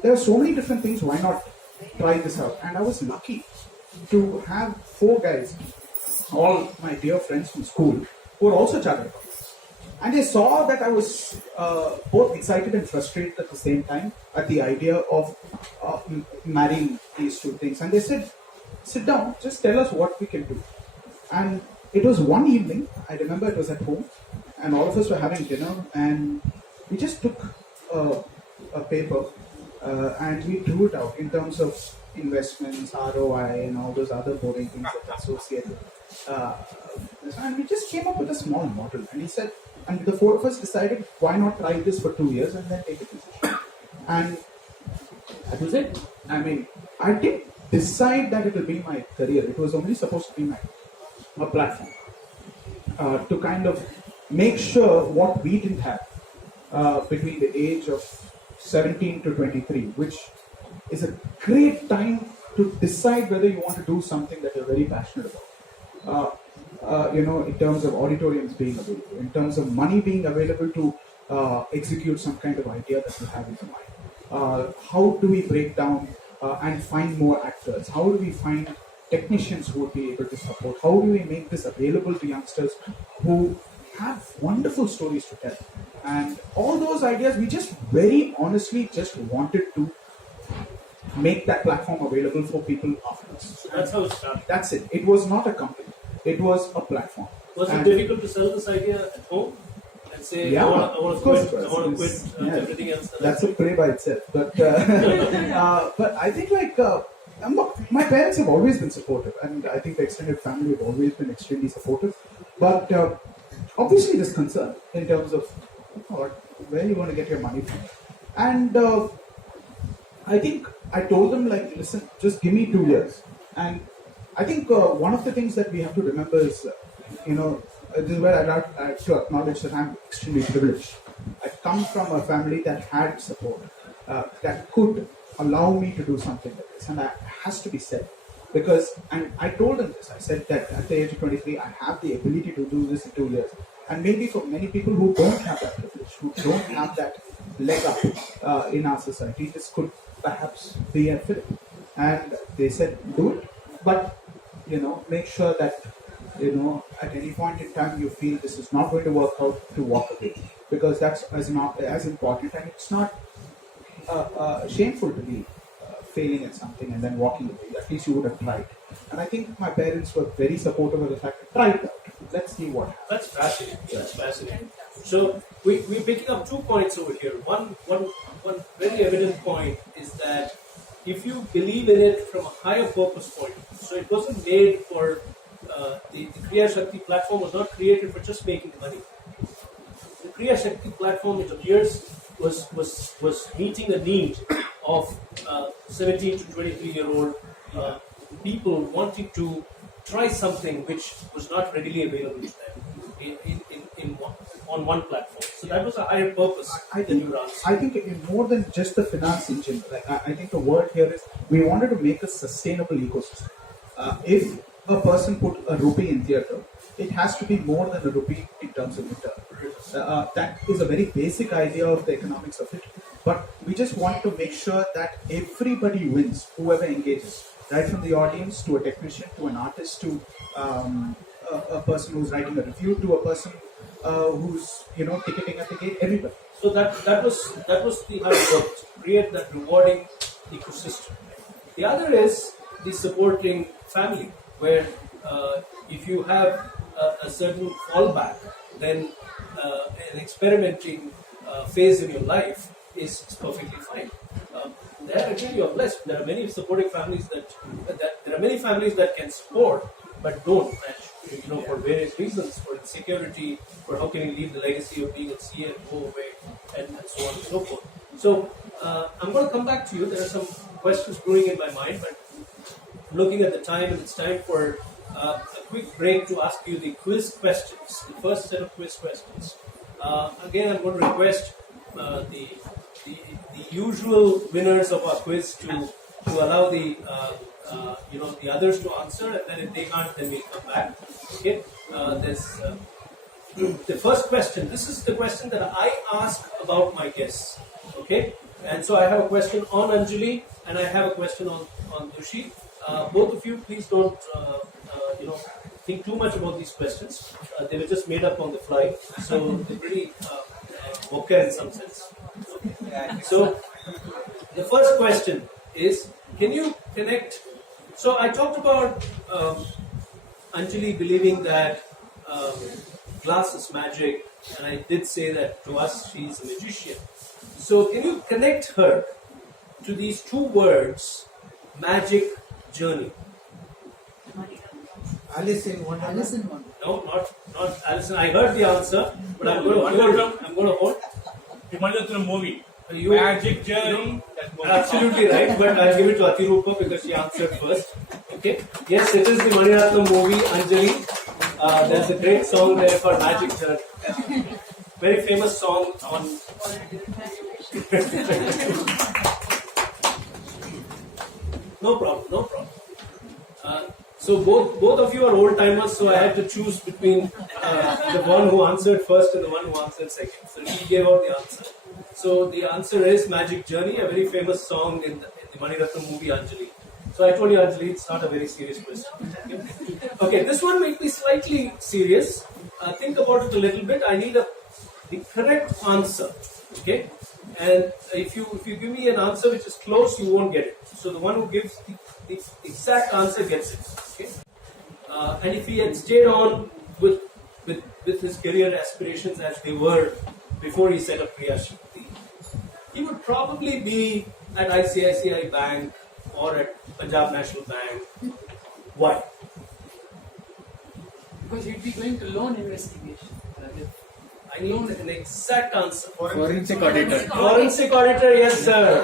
there are so many different things. Why not try this out? And I was lucky to have 4 guys, all my dear friends from school, who are also chartered accountants. And they saw that I was both excited and frustrated at the same time at the idea of marrying these two things. And they said, sit down, just tell us what we can do. And it was one evening, I remember it was at home, and all of us were having dinner, and we just took a paper and we drew it out in terms of investments, ROI, and all those other boring things that are associated. And we just came up with a small model. And he said, and the four of us decided, why not try this for 2 years and then take a decision? And that was it. I mean, I didn't decide that it will be my career. It was only supposed to be a platform to kind of make sure what we didn't have between the age of 17 to 23, which is a great time to decide whether you want to do something that you're very passionate about. In terms of auditoriums being available, in terms of money being available to execute some kind of idea that you have in your mind. How do we break down and find more actors? How do we find technicians who would be able to support? How do we make this available to youngsters who have wonderful stories to tell? And all those ideas, we just very honestly just wanted to make that platform available for people after us. So that's how it started. That's it. It was not a company. It was a platform. Was it difficult to sell this idea at home and say, yeah, I want to quit, I want to quit everything else? That's a play by itself. But but I think my parents have always been supportive, and I think the extended family have always been extremely supportive. But obviously there's concern in terms of where you want to get your money from. And I think I told them, listen, just give me 2 years. And I think one of the things that we have to remember is, this is where I'd like to acknowledge that I'm extremely privileged. I come from a family that had support, that could allow me to do something like this, and that has to be said. And I told them this, I said that at the age of 23, I have the ability to do this in 2 years. And maybe for many people who don't have that privilege, who don't have that leg up in our society, this could perhaps be a fit. And they said, do it, but make sure that at any point in time you feel this is not going to work out, to walk away, because that's as important, and it's not shameful to be failing at something and then walking away. At least you would have tried. And I think my parents were very supportive of the fact that try it out. Let's see what happens. That's fascinating. That's fascinating. So we're picking up 2 points over here. One very evident point is that if you believe in it from a higher purpose point, so it wasn't made for the Kriya Shakti platform was not created for just making money. The Kriya Shakti platform, it appears, was meeting a need of 17 to 23-year-old people wanting to try something which was not readily available to them on one platform. So that was a higher purpose. I think it more than just the finance engine. I think the word here is we wanted to make a sustainable ecosystem. If a person put a rupee in theatre, it has to be more than a rupee in terms of return. That is a very basic idea of the economics of it. But we just want to make sure that everybody wins, whoever engages, right from the audience to a technician to an artist to a person who's writing a review to a person who's ticketing at the gate. Everybody. So that was the how it worked. Create that rewarding ecosystem. The other is the supporting family, where if you have a certain fallback, then an experimenting phase in your life is perfectly fine. There again, you are blessed. There are many supporting families there are many families that can support but don't, for various reasons, for insecurity, for how can you leave the legacy of being a CA and go away, and so on and so forth. So I'm going to come back to you. There are some questions brewing in my mind, but looking at the time, and it's time for a quick break to ask you the quiz questions, the first set of quiz questions. Again, I'm going to request the usual winners of our quiz to allow the others to answer, and then if they can't, then we'll come back. Okay. There's the first question. This is the question that I ask about my guests. Okay. And so I have a question on Anjali, and I have a question on Dushi. Both of you, please don't think too much about these questions. They were just made up on the fly, so they're pretty okay in some sense. So the first question is, can you connect? So I talked about Anjali believing that glass is magic, and I did say that to us she's a magician. So can you connect her to these two words, magic journey? Alice in Wonderland. No, not Alison. I heard the answer, but I'm going to hold. The Maniratnam movie. You, Magic Journey. absolutely right, but I'll give it to Atirupa because she answered first. Okay. Yes, it is the Maniratnam movie, Anjali. There's a great song there for Magic Journey. Very famous song on. No problem. So both of you are old timers, so I had to choose between the one who answered first and the one who answered second. So she gave out the answer. So the answer is Magic Journey, a very famous song in the Maniratnam movie Anjali. So I told you, Anjali, it's not a very serious question. Okay, this one might be slightly serious. Think about it a little bit. I need the correct answer. Okay, and if you give me an answer which is close, you won't get it. So the one who gives the exact answer gets it. Okay, and if he had stayed on with his career aspirations as they were before he set up Kriya Shakti, he would probably be at ICICI Bank or at Punjab National Bank. Why? Because he'd be going to loan investigation. I need an exact answer. Forensic auditor. Forensic auditor, yes, sir.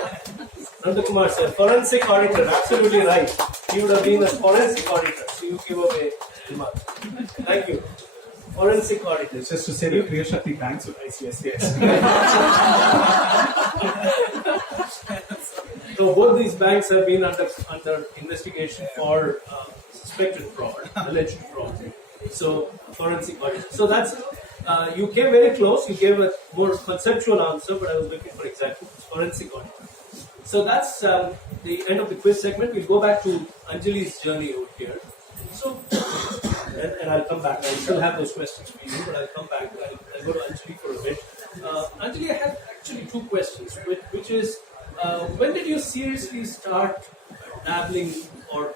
Nandakumar, sir. Forensic auditor, absolutely right. He would have been a forensic auditor. So you give away the mark. Thank you. Forensic auditor. It's just to say the Kriya Shakti banks with ICICI. So both these banks have been under investigation for suspected fraud, alleged fraud. So forensic auditor. So that's you came very close. You gave a more conceptual answer, but I was looking for examples. Forensic auditor. So that's the end of the quiz segment. We'll go back to Anjali's journey over here. So, and I'll come back. I still have those questions for you, but I'll come back. I'll go to Anjali for a bit. Anjali, I have actually two questions, which is, when did you seriously start dabbling, or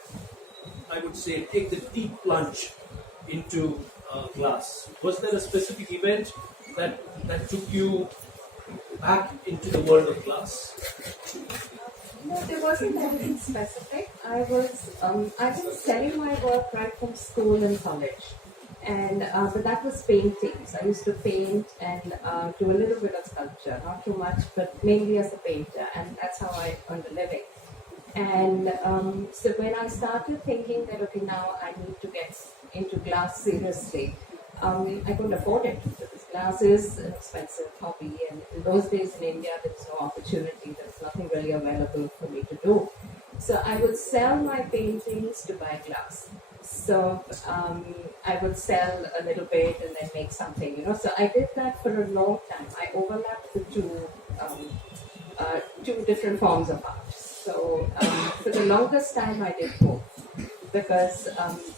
I would say take the deep plunge into glass? Was there a specific event that took you back into the world of glass? No, there wasn't anything specific. I've been selling my work right from school and college, and but that was paintings. I used to paint and do a little bit of sculpture, not too much, but mainly as a painter, and that's how I earned a living. And so when I started thinking that okay, now I need to get into glass seriously, I couldn't afford it because glass is an expensive hobby, and in those days in India there was no opportunity, there was nothing really available for me to do. So I would sell my paintings to buy glass. So I would sell a little bit and then make something, So I did that for a long time. I overlapped the two different forms of art. So for the longest time I did both. Because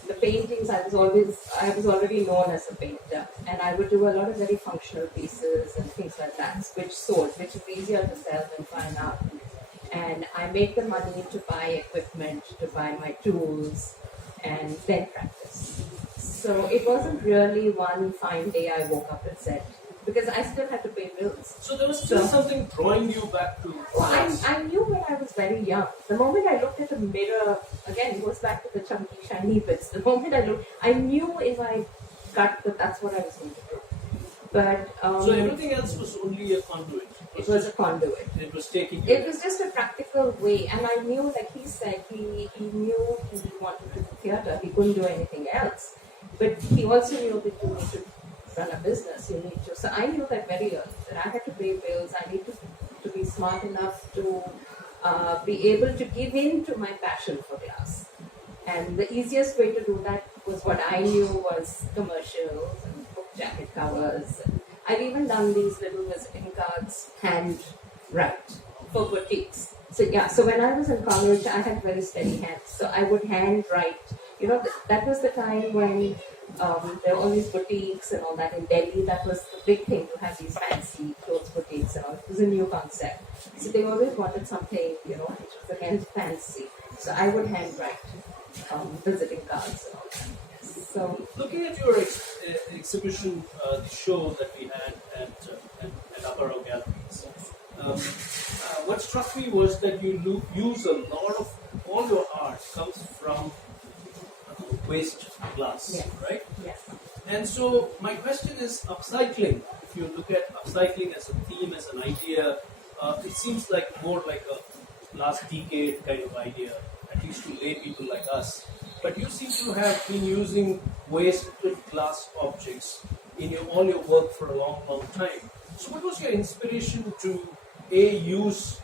the paintings, I was already known as a painter, and I would do a lot of very functional pieces and things like that, which sold, which is easier to sell than fine art. And I made the money to buy equipment, to buy my tools, and then practice. So it wasn't really one fine day I woke up and said, because I still had to pay bills. So there was still something drawing you back to glass. I knew when I was very young. The moment I looked at a mirror, again, it goes back to the chunky, shiny bits. The moment I looked, I knew in my gut that that's what I was going to do. But so everything else was only a conduit. It was a conduit. It was taking you. It was just a practical way, and I knew, like he said, he knew he wanted to do theatre. He couldn't do anything else. But he also knew that you need to run a business, you need to. So I knew that very early, that I had to pay bills, I need to be smart enough to be able to give in to my passion for glass. And the easiest way to do that was what I knew was commercials and book jacket covers. I've even done these little visiting cards hand write for boutiques. So when I was in college, I had very steady hands. So I would hand write, that was the time when there were all these boutiques and all that in Delhi. That was the big thing to have these fancy clothes boutiques and all. It was a new concept. So they always wanted something, which was again fancy. So I would handwrite visiting cards and all that. So Looking at your exhibition, the show that we had at Aparo Galleries, what struck me was that you use a lot of, all your art comes from waste glass, Yes. right? yes. And so my question is upcycling. If you look at upcycling as a theme, as an idea, it seems like more like a last decade kind of idea, at least to lay people like us. But you seem to have been using wasted glass objects in all your work for a long, long time. So what was your inspiration to use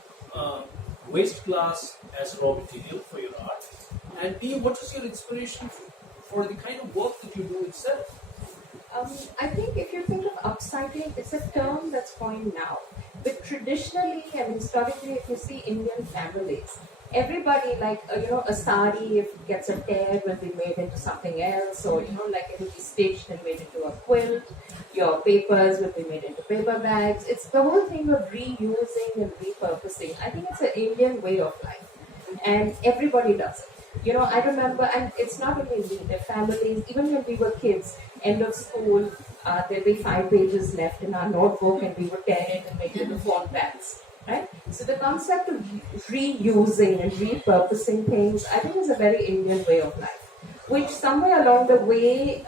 waste glass as raw material for your art? And B, what was your inspiration for the kind of work that you do itself? I think if you think of upcycling, it's a term that's coined now. But traditionally, historically, if you see Indian families, everybody, a sari, if it gets a tear, will be made into something else, or, it will be stitched and made into a quilt. Your papers will be made into paper bags. It's the whole thing of reusing and repurposing. I think it's an Indian way of life, and everybody does it. I remember, and it's not only me, the families, even when we were kids, end of school, there'd be 5 pages left in our notebook and we would tear it and make little font pads, right? So the concept of reusing and repurposing things, I think is a very Indian way of life, which somewhere along the way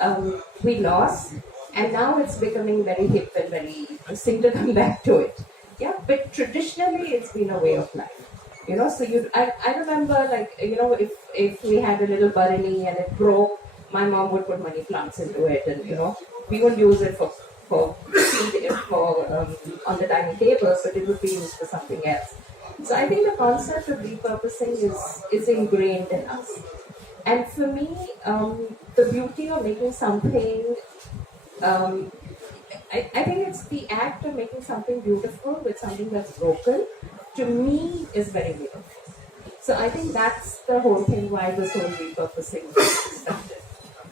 we lost, and now it's becoming very hip and very interesting to come back to it. Yeah, but traditionally it's been a way of life. So I remember, if we had a little barani and it broke, my mom would put money plants into it, and we wouldn't use it for on the dining table, but it would be used for something else. So I think the concept of repurposing is ingrained in us. And for me, the beauty of making something, I think it's the act of making something beautiful with something that's broken, to me, is very beautiful. So I think that's the whole thing why this whole repurposing started.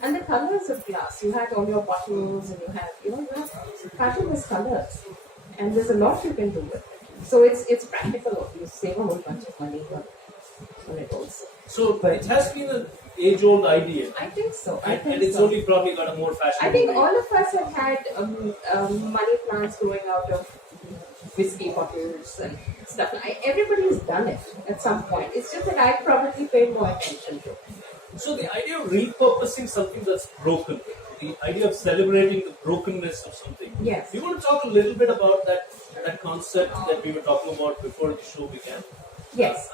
And the colors of glass, you had all your bottles and you have fabulous colors. And there's a lot you can do with it. So it's practical. You save a whole bunch of money on it also. So it has been an age-old idea. I think so. And it's only probably got a more fashionable I think way. all of us have had money plants growing out of whiskey bottles and stuff. Everybody's done it at some point. It's just that I probably paid more attention to it. So the idea of repurposing something that's broken, the idea of celebrating the brokenness of something. Yes. You want to talk a little bit about that concept that we were talking about before the show began? Yes.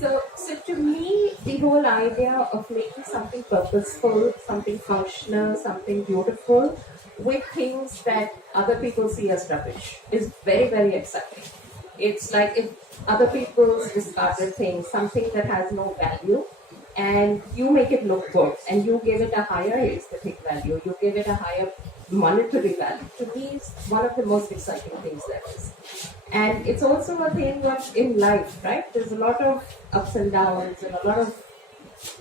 So to me, the whole idea of making something purposeful, something functional, something beautiful, with things that other people see as rubbish is very, very exciting. It's like if other people's discarded things, something that has no value, and you make it look good, and you give it a higher aesthetic value, you give it a higher monetary value. To me, it's one of the most exciting things there is. And it's also a thing of in life, right? There's a lot of ups and downs and a lot of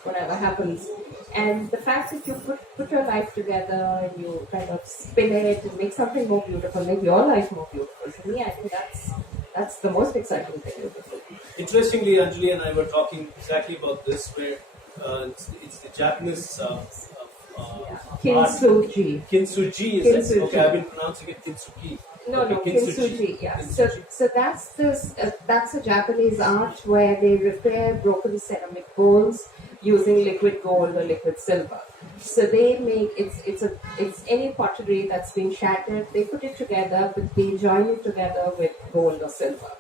whatever happens. And the fact that you put your life together and you kind of spin it and make something more beautiful, make your life more beautiful. For me, I think that's the most exciting thing you can do. Interestingly, Anjali and I were talking exactly about this, where it's the Japanese Kintsugi. Kintsugi, is it? Kintsugi. Okay, I've been pronouncing it Kintsugi. No, Kintsugi. Yeah. Kintsugi. So that's a Japanese art where they repair broken ceramic bowls using liquid gold or liquid silver. So they make it's any pottery that's been shattered. They put it together, but they join it together with gold or silver,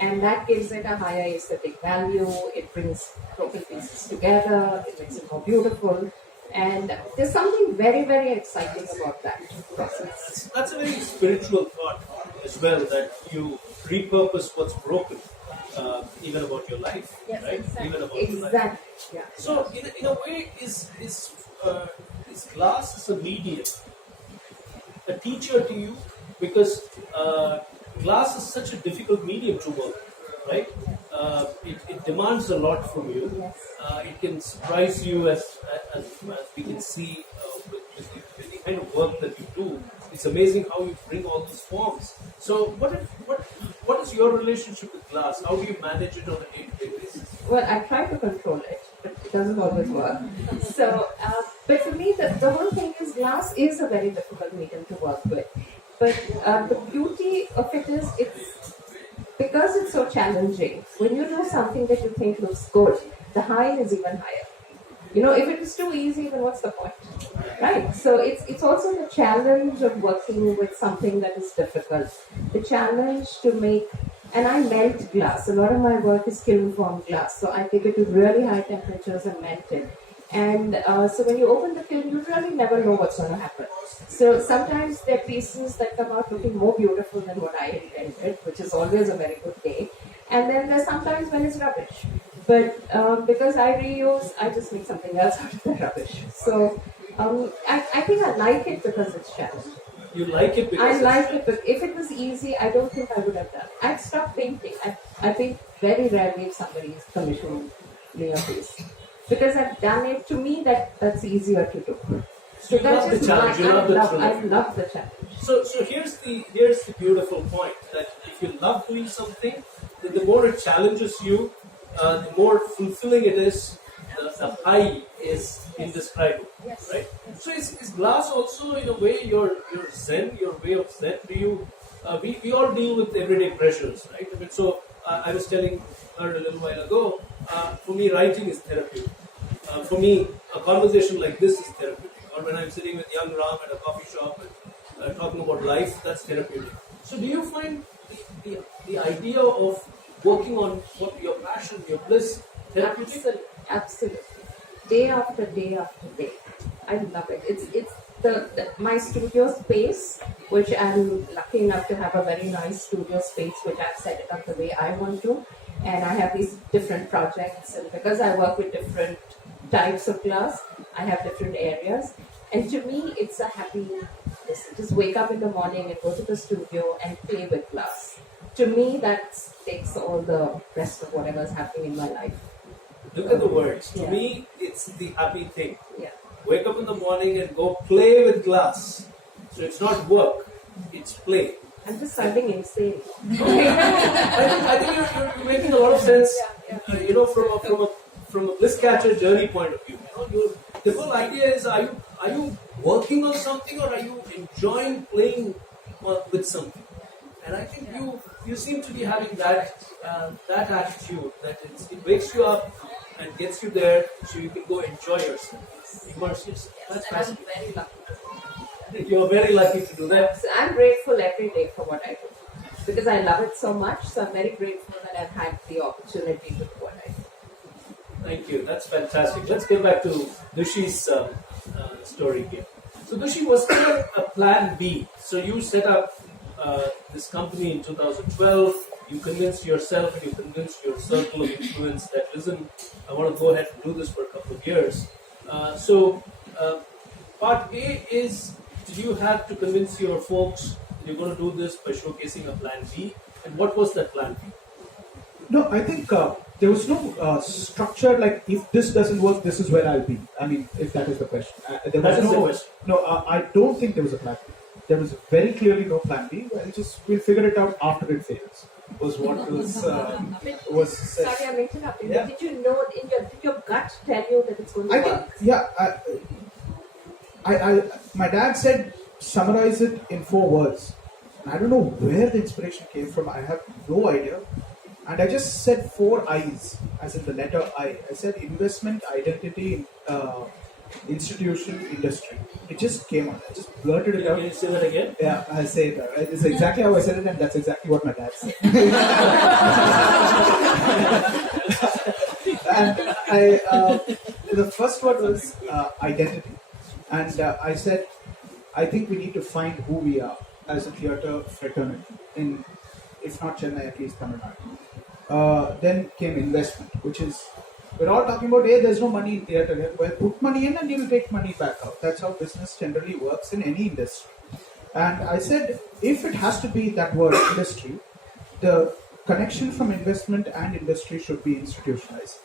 and that gives it a higher aesthetic value. It brings broken pieces together. It makes it more beautiful. And there's something very, very exciting about that process. That's a very spiritual thought as well, that you repurpose what's broken, even about your life, Yes, right? exactly. Even about your life. Exactly. Yeah. So, in a way, is glass as a medium a teacher to you? Because glass is such a difficult medium to work. right? It demands a lot from you. Yes. It can surprise you as we can see with the kind of work that you do. It's amazing how you bring all these forms. So what is your relationship with glass? How do you manage it on a day-to-day basis? Well, I try to control it, but it doesn't always work. So, but for me, the whole thing is glass is a very difficult medium to work with. But the beauty of it is it's because it's so challenging. When you do something that you think looks good, the high is even higher. You know, if it is too easy, then what's the point? Right? So it's also the challenge of working with something that is difficult. The challenge to make, and I melt glass. A lot of my work is kiln form glass. So I take it to really high temperatures and melt it. And so when you open the kiln, you really never know what's going to happen. So sometimes there are pieces that come out looking more beautiful than what I intended, which is always a very good day. And then there's sometimes when it's rubbish. But because I reuse, I just make something else out of the rubbish. So I think I like it because it's challenging. You like it because I like it, but if it was easy, I don't think I would have done it. I'd stop painting. I paint very rarely if somebody's commissioned me a piece. Because I've done it, to me that's easier to do. So you love the challenge, you love the thrill. I love the challenge. So here's the beautiful point, that if you love doing something, then the more it challenges you, the more fulfilling it is. The high is indescribable, Yes. right? So is glass also in a way your zen, your way of zen? Do you? We all deal with everyday pressures, right? I mean, so I was telling her a little while ago. For me, writing is therapeutic. For me, a conversation like this is therapeutic. Or when I'm sitting with young Ram at a coffee shop and talking about life, that's therapeutic. So do you find the idea of working on what your passion, your bliss, therapeutic? Absolutely. Day after day after day. I love it. It's my studio space, which I'm lucky enough to have a very nice studio space, which I've set it up the way I want to. And I have these different projects, and because I work with different types of glass, I have different areas. And to me, it's a happy, just wake up in the morning and go to the studio and play with glass. To me, that takes all the rest of whatever's happening in my life. Look at the words. To Yeah. me, it's the happy thing. Yeah. Wake up in the morning and go play with glass. So it's not work, it's play. I'm just sounding insane. I think you're making a lot of sense. From a bliss catcher journey point of view. The whole idea is: are you working on something, or are you enjoying playing with something? And I think you seem to be having that attitude, that it wakes you up and gets you there, so you can go enjoy yourself, immerse yourself. That's And I'm fascinating. very lucky. You're very lucky to do that. So I'm grateful every day for what I do. Because I love it so much, so I'm very grateful that I've had the opportunity to do what I do. Thank you. That's fantastic. Let's get back to Dushi's story here. So Dushi, was there a plan B? So you set up this company in 2012. You convinced yourself and you convinced your circle of influence that, listen, I want to go ahead and do this for a couple of years. Part A is, did you have to convince your folks that you're going to do this by showcasing a plan B? And what was that plan B? No, I think there was no structure like, if this doesn't work, this is where I'll be. I mean, if that is the question. There was That is the question. No, I don't think there was a plan B. There was very clearly no plan B. We'll figure it out after it fails. Was what was said. Sorry, I'm interrupting. Yeah. Did you know, did your gut tell you that it's going to I work? think, yeah. My dad said, summarize it in 4 words. And I don't know where the inspiration came from. I have no idea. And I just said 4 I's, as in the letter I. I said investment, identity, institution, industry. It just came out. I just blurted it out. Can you say that again? Yeah, I'll say it. It's exactly how I said it, and that's exactly what my dad said. And the first word was identity. And I said, I think we need to find who we are as a theatre fraternity, in, if not Chennai, at least Tamil Nadu. Then came investment, which is, we're all talking about, hey, there's no money in theatre here. Well, put money in and you'll take money back out. That's how business generally works in any industry. And I said, if it has to be that word, industry, the connection from investment and industry should be institutionalized,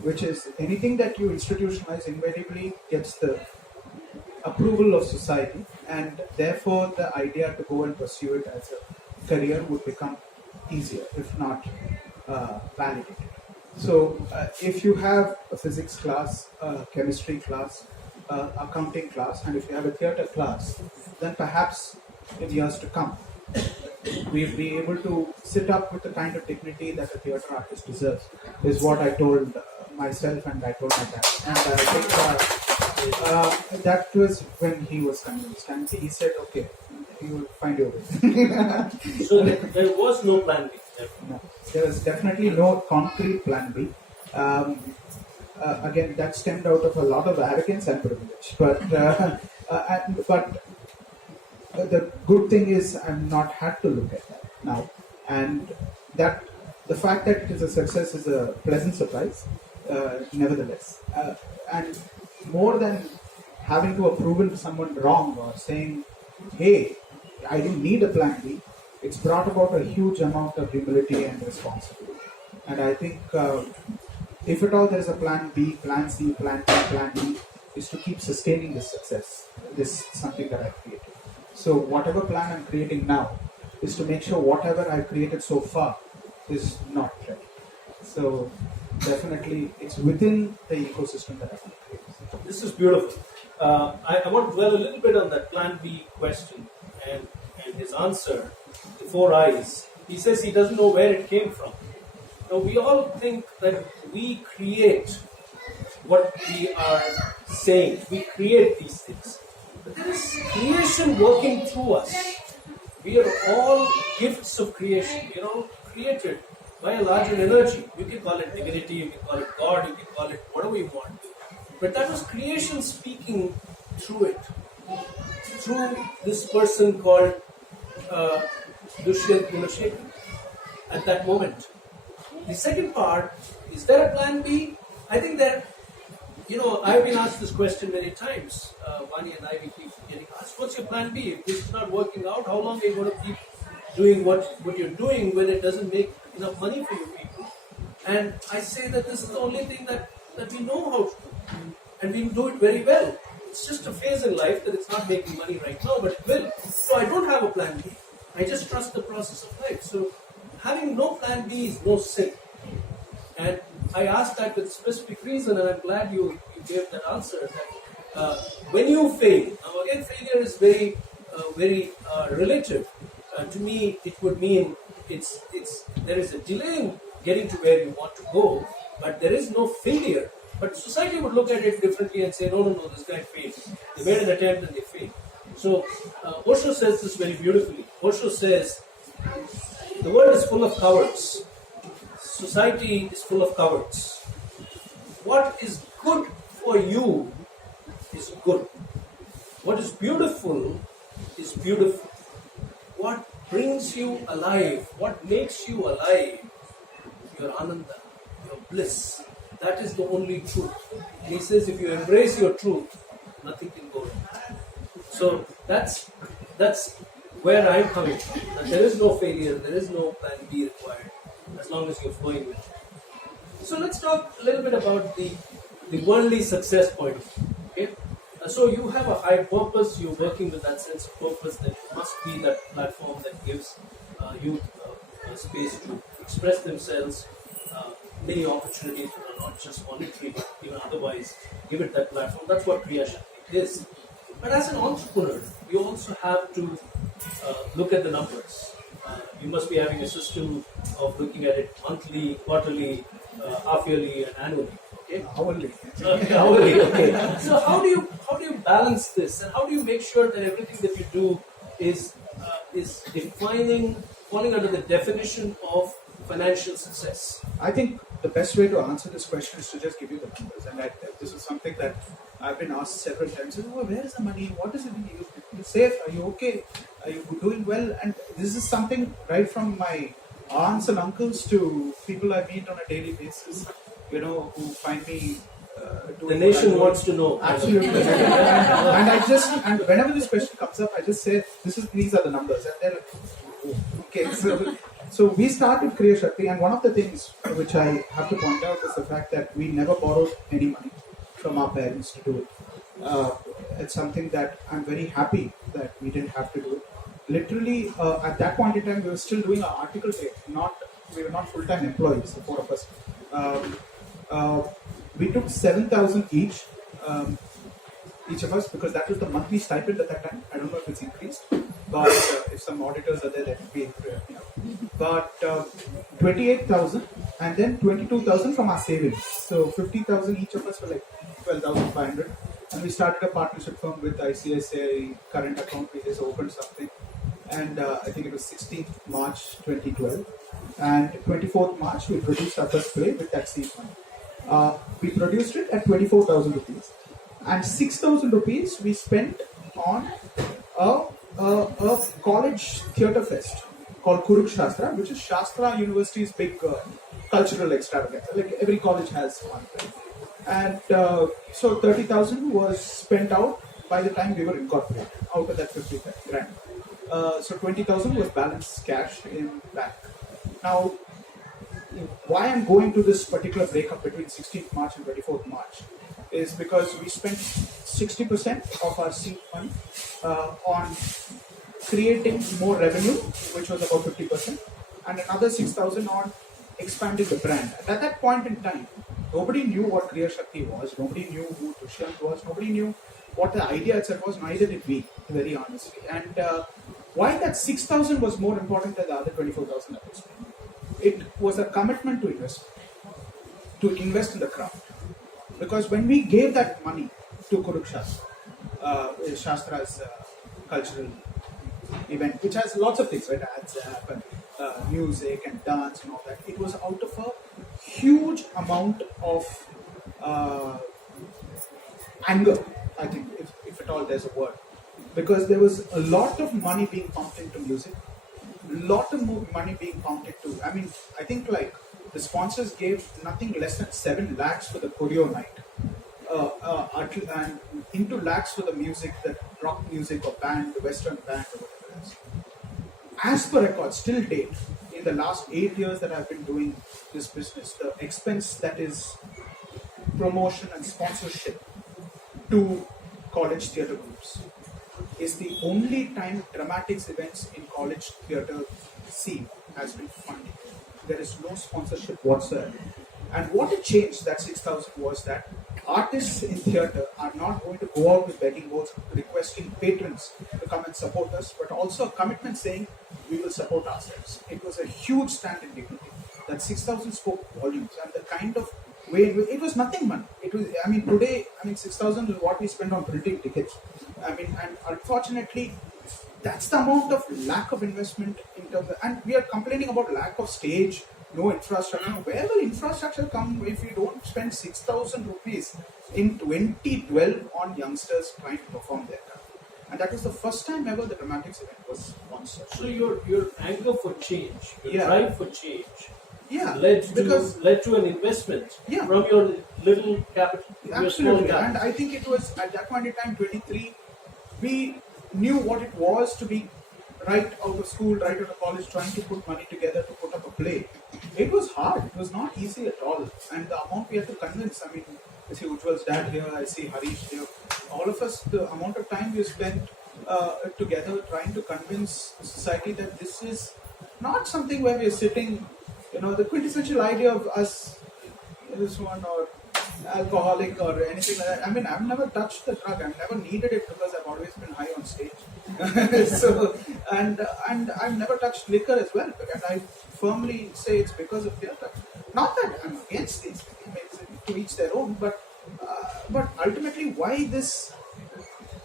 which is anything that you institutionalize invariably gets the approval of society, and therefore the idea to go and pursue it as a career would become easier, if not validated. So if you have a physics class, a chemistry class, accounting class, and if you have a theatre class, then perhaps in years to come, we'll be able to sit up with the kind of dignity that a theatre artist deserves, is what I told myself and I told my dad. And I think that was when he was convinced, and he said, okay, you will find your way. So there was no plan B. No, there was definitely no concrete plan B. Again, that stemmed out of a lot of arrogance and privilege. But the good thing is I've not had to look at that now, and that the fact that it is a success is a pleasant surprise, nevertheless. And more than having to have proven someone wrong or saying, hey, I didn't need a plan B, it's brought about a huge amount of humility and responsibility. And I think if at all there is a plan B, plan C, plan D, plan E, is to keep sustaining this success. This is something that I've created. So whatever plan I'm creating now is to make sure whatever I've created so far is not ready. So definitely it's within the ecosystem that I want to create. This is beautiful. I want to dwell a little bit on that plan B question and his answer, the 4 eyes. He says he doesn't know where it came from. Now we all think that we create what we are saying. We create these things. But there is creation working through us. We are all gifts of creation. We are all created by a larger energy. You can call it divinity, you can call it God, you can call it whatever you want. But that was creation speaking through it. Through this person called Dushyant Gunashekhar at that moment. The second part, is there a plan B? I think that, I've been asked this question many times. Vani and I, we keep getting asked, what's your plan B? If this is not working out, how long are you going to keep doing what you're doing when it doesn't make enough money for you people? And I say that this is the only thing that we know how to do. And we do it very well. It's just a phase in life that it's not making money right now, but it will. So I don't have a plan B. I just trust the process of life. So having no plan B is no sin. And I asked that with specific reason, and I'm glad you gave that answer. That when you fail, now again, failure is very relative. To me, it would mean there is a delay in getting to where you want to go, but there is no failure. But society would look at it differently and say, no, this guy failed. They made an attempt and they failed. So Osho says this very beautifully. Osho says, the world is full of cowards. Society is full of cowards. What is good for you is good. What is beautiful is beautiful. What brings you alive, what makes you alive, your ananda, your bliss, that is the only truth. And he says, if you embrace your truth, nothing can go wrong. So that's where I'm coming from. That there is no failure, there is no plan B required, as long as you're flowing with it. So let's talk a little bit about the worldly success point of view. Okay? So you have a high purpose, you're working with that sense of purpose that must be that platform that gives youth a space to express themselves, many opportunities that are not just monetary but even otherwise, give it that platform. That's what Kriya Shakti is. But as an entrepreneur, you also have to look at the numbers. You must be having a system of looking at it monthly, quarterly, half-yearly and annually. Okay? Hourly. Hourly, okay. So how do you balance this, and how do you make sure that everything that you do is falling under the definition of financial success? I think the best way to answer this question is to just give you the numbers. And this is something that I've been asked several times. Oh, where is the money? What is it? Are you safe? Are you okay? Are you doing well? And this is something right from my aunts and uncles to people I meet on a daily basis, who find me the nation wants to know. Absolutely. and whenever this question comes up, I just say, these are the numbers. And they're like, oh, okay. So we started Kriya Shakti, and one of the things which I have to point out is the fact that we never borrowed any money from our parents to do it. It's something that I'm very happy that we didn't have to do it. Literally, at that point in time, we were still doing our article trade. We were not full-time employees, the four of us. We took 7,000 each of us, because that was the monthly stipend at that time. I don't know if it's increased, but if some auditors are there, that would be, But 28,000 and then 22,000 from our savings. So 50,000 each of us were like 12,500. And we started a partnership firm with ICICI current account. We just opened something. And I think it was 16th March 2012. And 24th March, we produced our first play with that seed money. We produced it at 24,000 rupees. And 6,000 rupees we spent on a college theatre fest called Kurukshastra, which is Shastra University's big cultural extravaganza. Like every college has one. And so 30,000 was spent out by the time we were incorporated, out of that 50 grand. So 20,000 was balanced cash in bank. Now, why I'm going to this particular breakup between 16th March and 24th March is because we spent 60% of our seed money on creating more revenue, which was about 50%, and another 6,000 on expanding the brand. At that point in time, nobody knew what Kriya Shakti was, nobody knew who Dushyant was, nobody knew what the idea itself was, neither did we, very honestly. And why that 6,000 was more important than the other 24,000 that we spent? It was a commitment to invest in the craft. Because when we gave that money to Kurukshastra, Shastra's cultural event, which has lots of things, right? Ads, music and dance and all that. It was out of a huge amount of anger, I think, if at all there's a word. Because there was a lot of money being pumped into music, a lot of money being pumped into, I think like the sponsors gave nothing less than 7 lakhs for the choreo night. And into lakhs for the music, the rock music or band, the western band or whatever else. As per record, still date, in the last 8 years that I've been doing this business, the expense that is promotion and sponsorship to college theatre groups is the only time dramatics events in college theatre scene has been funded. There is no sponsorship whatsoever. And what it changed, that 6,000, was that artists in theatre are not going to go out with begging bowls requesting patrons to come and support us, but also a commitment saying we will support ourselves. It was a huge stand in dignity. That 6,000 spoke volumes, and the kind of way it was nothing money. It was, today, 6,000 is what we spend on printing tickets. And unfortunately, that's the amount of lack of investment in terms of, and we are complaining about lack of stage, no infrastructure. Where will infrastructure come if we don't spend 6,000 rupees in 2012 on youngsters trying to perform their craft? And that was the first time ever the dramatics event was sponsored. So your anger for change, your drive for change, led to an investment from your little capital. Absolutely. And I think it was at that point in time, 23, we knew what it was to be right out of school, right out of college, trying to put money together to put up a play. It was hard. It was not easy at all. And the amount we had to convince, I see Ujjwal's dad here, I see Harish here. All of us, the amount of time we spent together trying to convince society that this is not something where we are sitting, the quintessential idea of us, this one or alcoholic or anything like that. I've never touched the drug. I've never needed it because I've always been high on stage. And I've never touched liquor as well. And I firmly say it's because of theatre. Not that I'm against these things, to each their own, but ultimately why this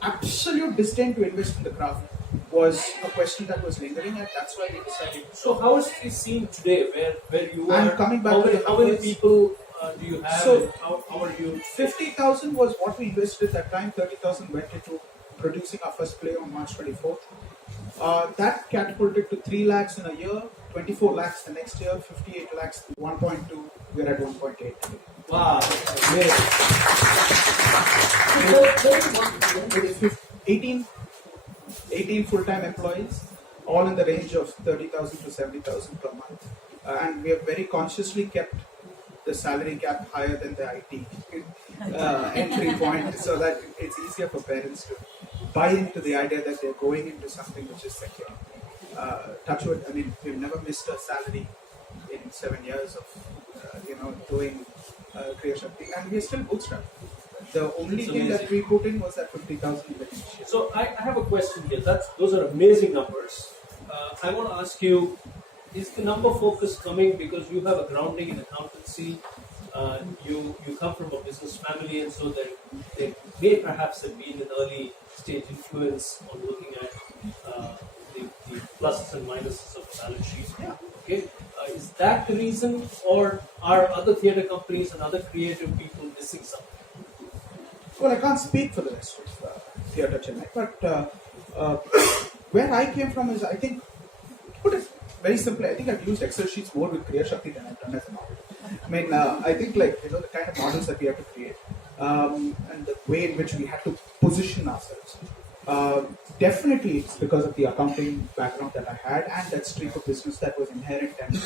absolute disdain to invest in the craft was a question that was lingering, and that's why we decided. So how is the scene today where you are? Coming back how many people do you have? So, how are you? 50,000 was what we invested at that time. 30,000 went into producing our first play on March 24th. That catapulted to 3 lakhs in a year, 24 lakhs the next year, 58 lakhs, 1.2. We're at 1.8. Wow, It is 18 full-time employees, all in the range of 30,000 to 70,000 per month. And we have very consciously kept the salary cap higher than the IT entry point so that it's easier for parents to buy into the idea that they're going into something which is secure. Touchwood, I mean, we've never missed a salary in 7 years of, doing Kriya Shakti, and we're still bootstrapped. The only thing that we put in was that 50,000 initial. So I have a question here. Those are amazing numbers. I want to ask you, is the number focus coming because you have a grounding in accountancy? You come from a business family, and so they may perhaps have been an early stage influence on looking at the pluses and minuses of the balance sheet. Yeah. Okay. Is that the reason, or are other theatre companies and other creative people missing something? Well, I can't speak for the rest of Theatre Chennai, but where I came from is, I think, to put it very simply, I think I've used Excel sheets more with Kriya Shakti than I've done as a model. I mean, I think the kind of models that we have to create and the way in which we had to position ourselves. Definitely it's because of the accounting background that I had and that streak of business that was inherent and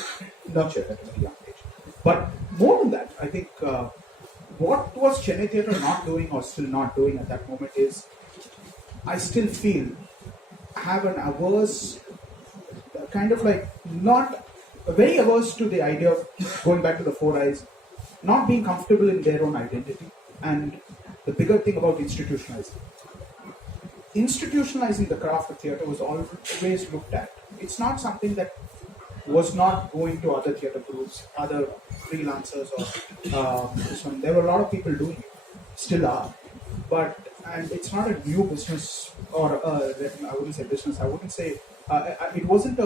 nurtured at a very young age. But more than that, I think what was Chennai Theatre not doing or still not doing at that moment is, I still feel, have an averse, kind of like not very averse to the idea of going back to the four eyes, not being comfortable in their own identity, and the bigger thing about institutionalizing. Institutionalizing the craft of theatre was always looked at. It's not something that was not going to other theatre groups, other freelancers, or this one. There were a lot of people doing it, still are, and it's not a new business, or I wouldn't say business. I wouldn't say it wasn't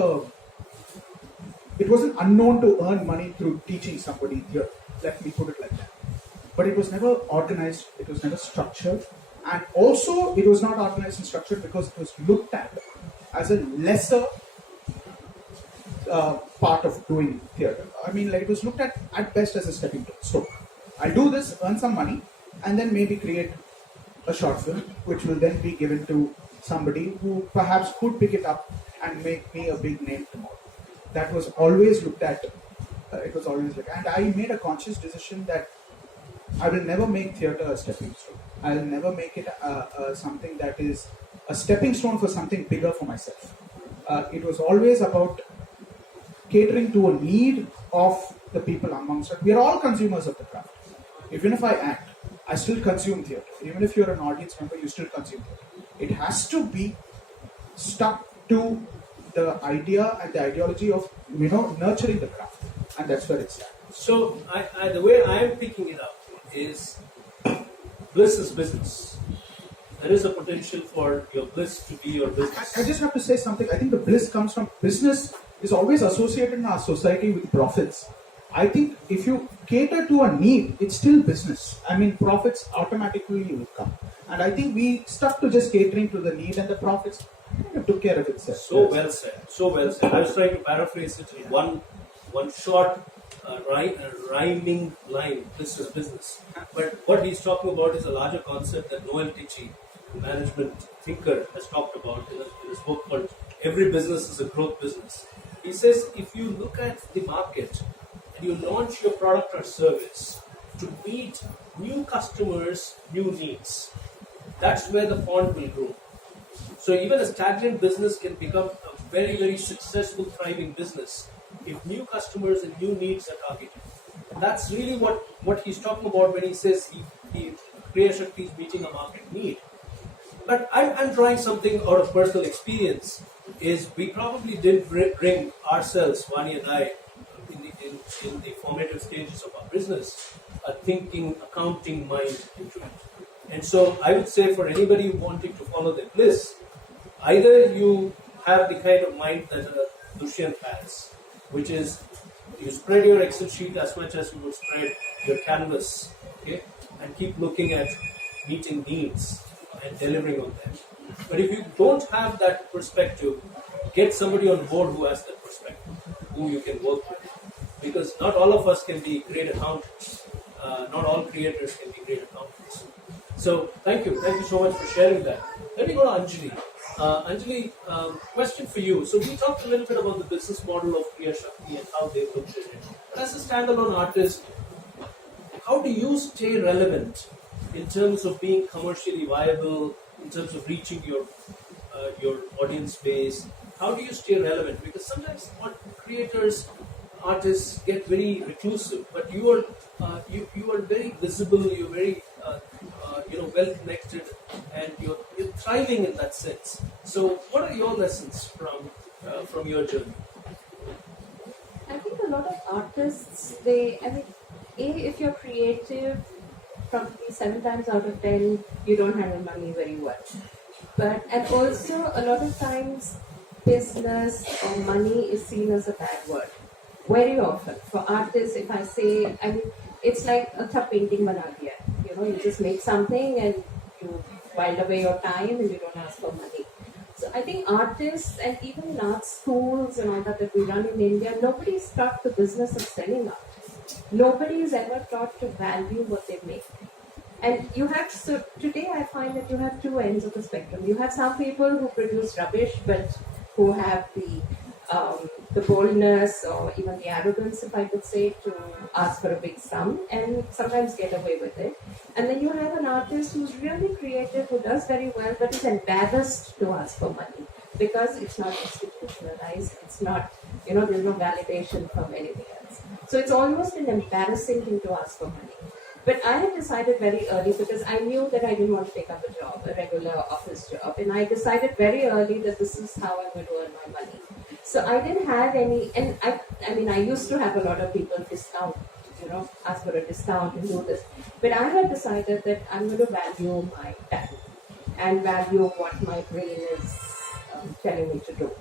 unknown to earn money through teaching somebody theatre. Let me put it like that. But it was never organized. It was never structured. And also, it was not organized and structured because it was looked at as a lesser part of doing theatre. I mean, like, it was looked at best as a stepping stone. I'll do this, earn some money, and then maybe create a short film, which will then be given to somebody who perhaps could pick it up and make me a big name tomorrow. That was always looked at. It was always like, and I made a conscious decision that I will never make theatre a stepping stone. I'll never make it something that is a stepping stone for something bigger for myself. It was always about catering to a need of the people amongst us. We are all consumers of the craft. Even if I act, I still consume theatre. Even if you're an audience member, you still consume theatre. It has to be stuck to the idea and the ideology of nurturing the craft, and that's where it's at. So the way I am picking it up is, Bliss is business. There is a potential for your bliss to be your business. I just have to say something. I think the bliss comes from business is always associated in our society with profits. I think if you cater to a need, it's still business. I mean, profits automatically will come. And I think we stuck to just catering to the need, and the profits took care of itself. So well said. So well said. I was trying to paraphrase it in one short rhyming line. This is business. But what he's talking about is a larger concept that Noel Tichy, a management thinker, has talked about in his book called Every Business is a Growth Business. He says, if you look at the market and you launch your product or service to meet new customers' new needs, that's where the pond will grow. So even a stagnant business can become a very, very successful, thriving business if new customers and new needs are targeted. And that's really what he's talking about when he says Kriya Shakti is meeting a market need. But I'm drawing something out of personal experience. Is we probably did bring ourselves, Vani and I, in the formative stages of our business, a thinking, accounting mind into it. And so I would say for anybody wanting to follow their bliss, either you have the kind of mind that Dushyant has, which is you spread your Excel sheet as much as you would spread your canvas, okay, and keep looking at meeting needs and delivering on them. But if you don't have that perspective, get somebody on board who has that perspective, who you can work with. Because not all of us can be great accountants. Not all creators can be great accountants. So thank you so much for sharing that. Let me go to Anjali. Anjali, question for you. So we talked a little bit about the business model of Priya Shakti and how they looked at it. But as a standalone artist, how do you stay relevant in terms of being commercially viable, in terms of reaching your audience base? How do you stay relevant? Because sometimes creators, artists get very reclusive, but you are very visible. You're very well connected, and you're thriving in that sense. So, what are your lessons from your journey? I think a lot of artists, if you're creative, probably 7 times out of 10, you don't handle money very well. And also, a lot of times, business or money is seen as a bad word. Very often. For artists, if I say, it's like a painting bana diya. You just make something and you while away your time and you don't ask for money. So I think artists and even in art schools and all that we run in India, nobody's taught the business of selling art. Nobody is ever taught to value what they make. And today I find that you have 2 ends of the spectrum. You have some people who produce rubbish, but who have the boldness or even the arrogance, if I could say, to ask for a big sum and sometimes get away with it. And then you have an artist who's really creative, who does very well, but is embarrassed to ask for money because it's not institutionalized. It's not, there's no validation from anything else. So it's almost an embarrassing thing to ask for money. But I had decided very early, because I knew that I didn't want to take up a regular office job. And I decided very early that this is how I'm going to earn my money. So I didn't have any, and I used to have a lot of people discount, ask for a discount and do this. But I had decided that I'm going to value my time and value what my brain is telling me to do.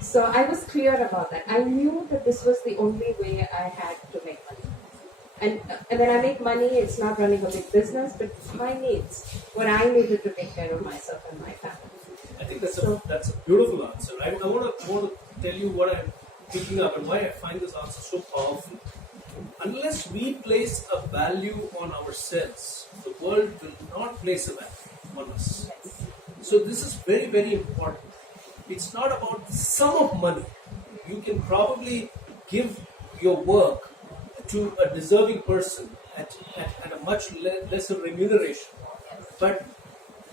So I was clear about that. I knew that this was the only way I had to make money. And when I make money, it's not running a big business, but my needs, what I needed to take care of myself and my family. I think that's a beautiful answer. I want to tell you what I'm picking up and why I find this answer so powerful. Unless we place a value on ourselves, the world will not place a value on us. So this is very, very important. It's not about the sum of money. You can probably give your work to a deserving person at a much lesser remuneration. But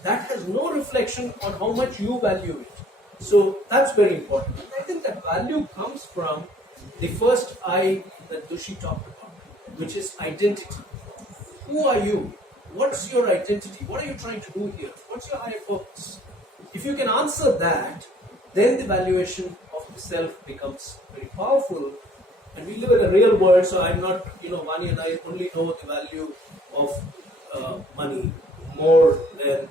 that has no reflection on how much you value it. So that's very important. And I think that value comes from the first I that Dushi talked about, which is identity. Who are you? What's your identity? What are you trying to do here? What's your higher purpose? If you can answer that, then the valuation of the self becomes very powerful. And we live in a real world, so I'm not, Vani and I only know the value of money more than,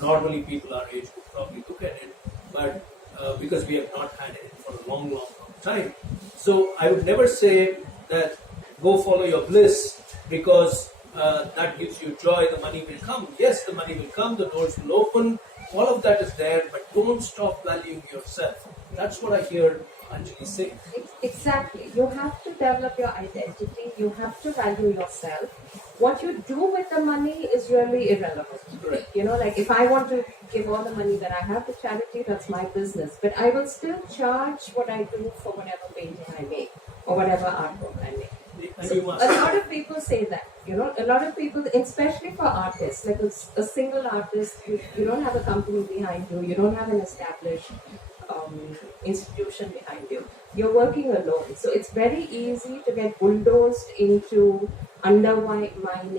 normally people our age would probably look at it, but because we have not had it for a long, long, long time. So I would never say that go follow your bliss because that gives you joy, the money will come. Yes, the money will come, the doors will open, all of that is there, but don't stop valuing yourself. That's what I hear Anjali say. Exactly. You have to develop your identity. You have to value yourself. What you do with the money is really irrelevant. Correct. Like if I want to give all the money that I have to charity, that's my business. But I will still charge what I do for whatever painting I make or whatever artwork I make. So a lot of people say that, a lot of people, especially for artists, like a single artist, you don't have a company behind you, you don't have an established institution behind you. You're working alone. So it's very easy to get bulldozed into undermining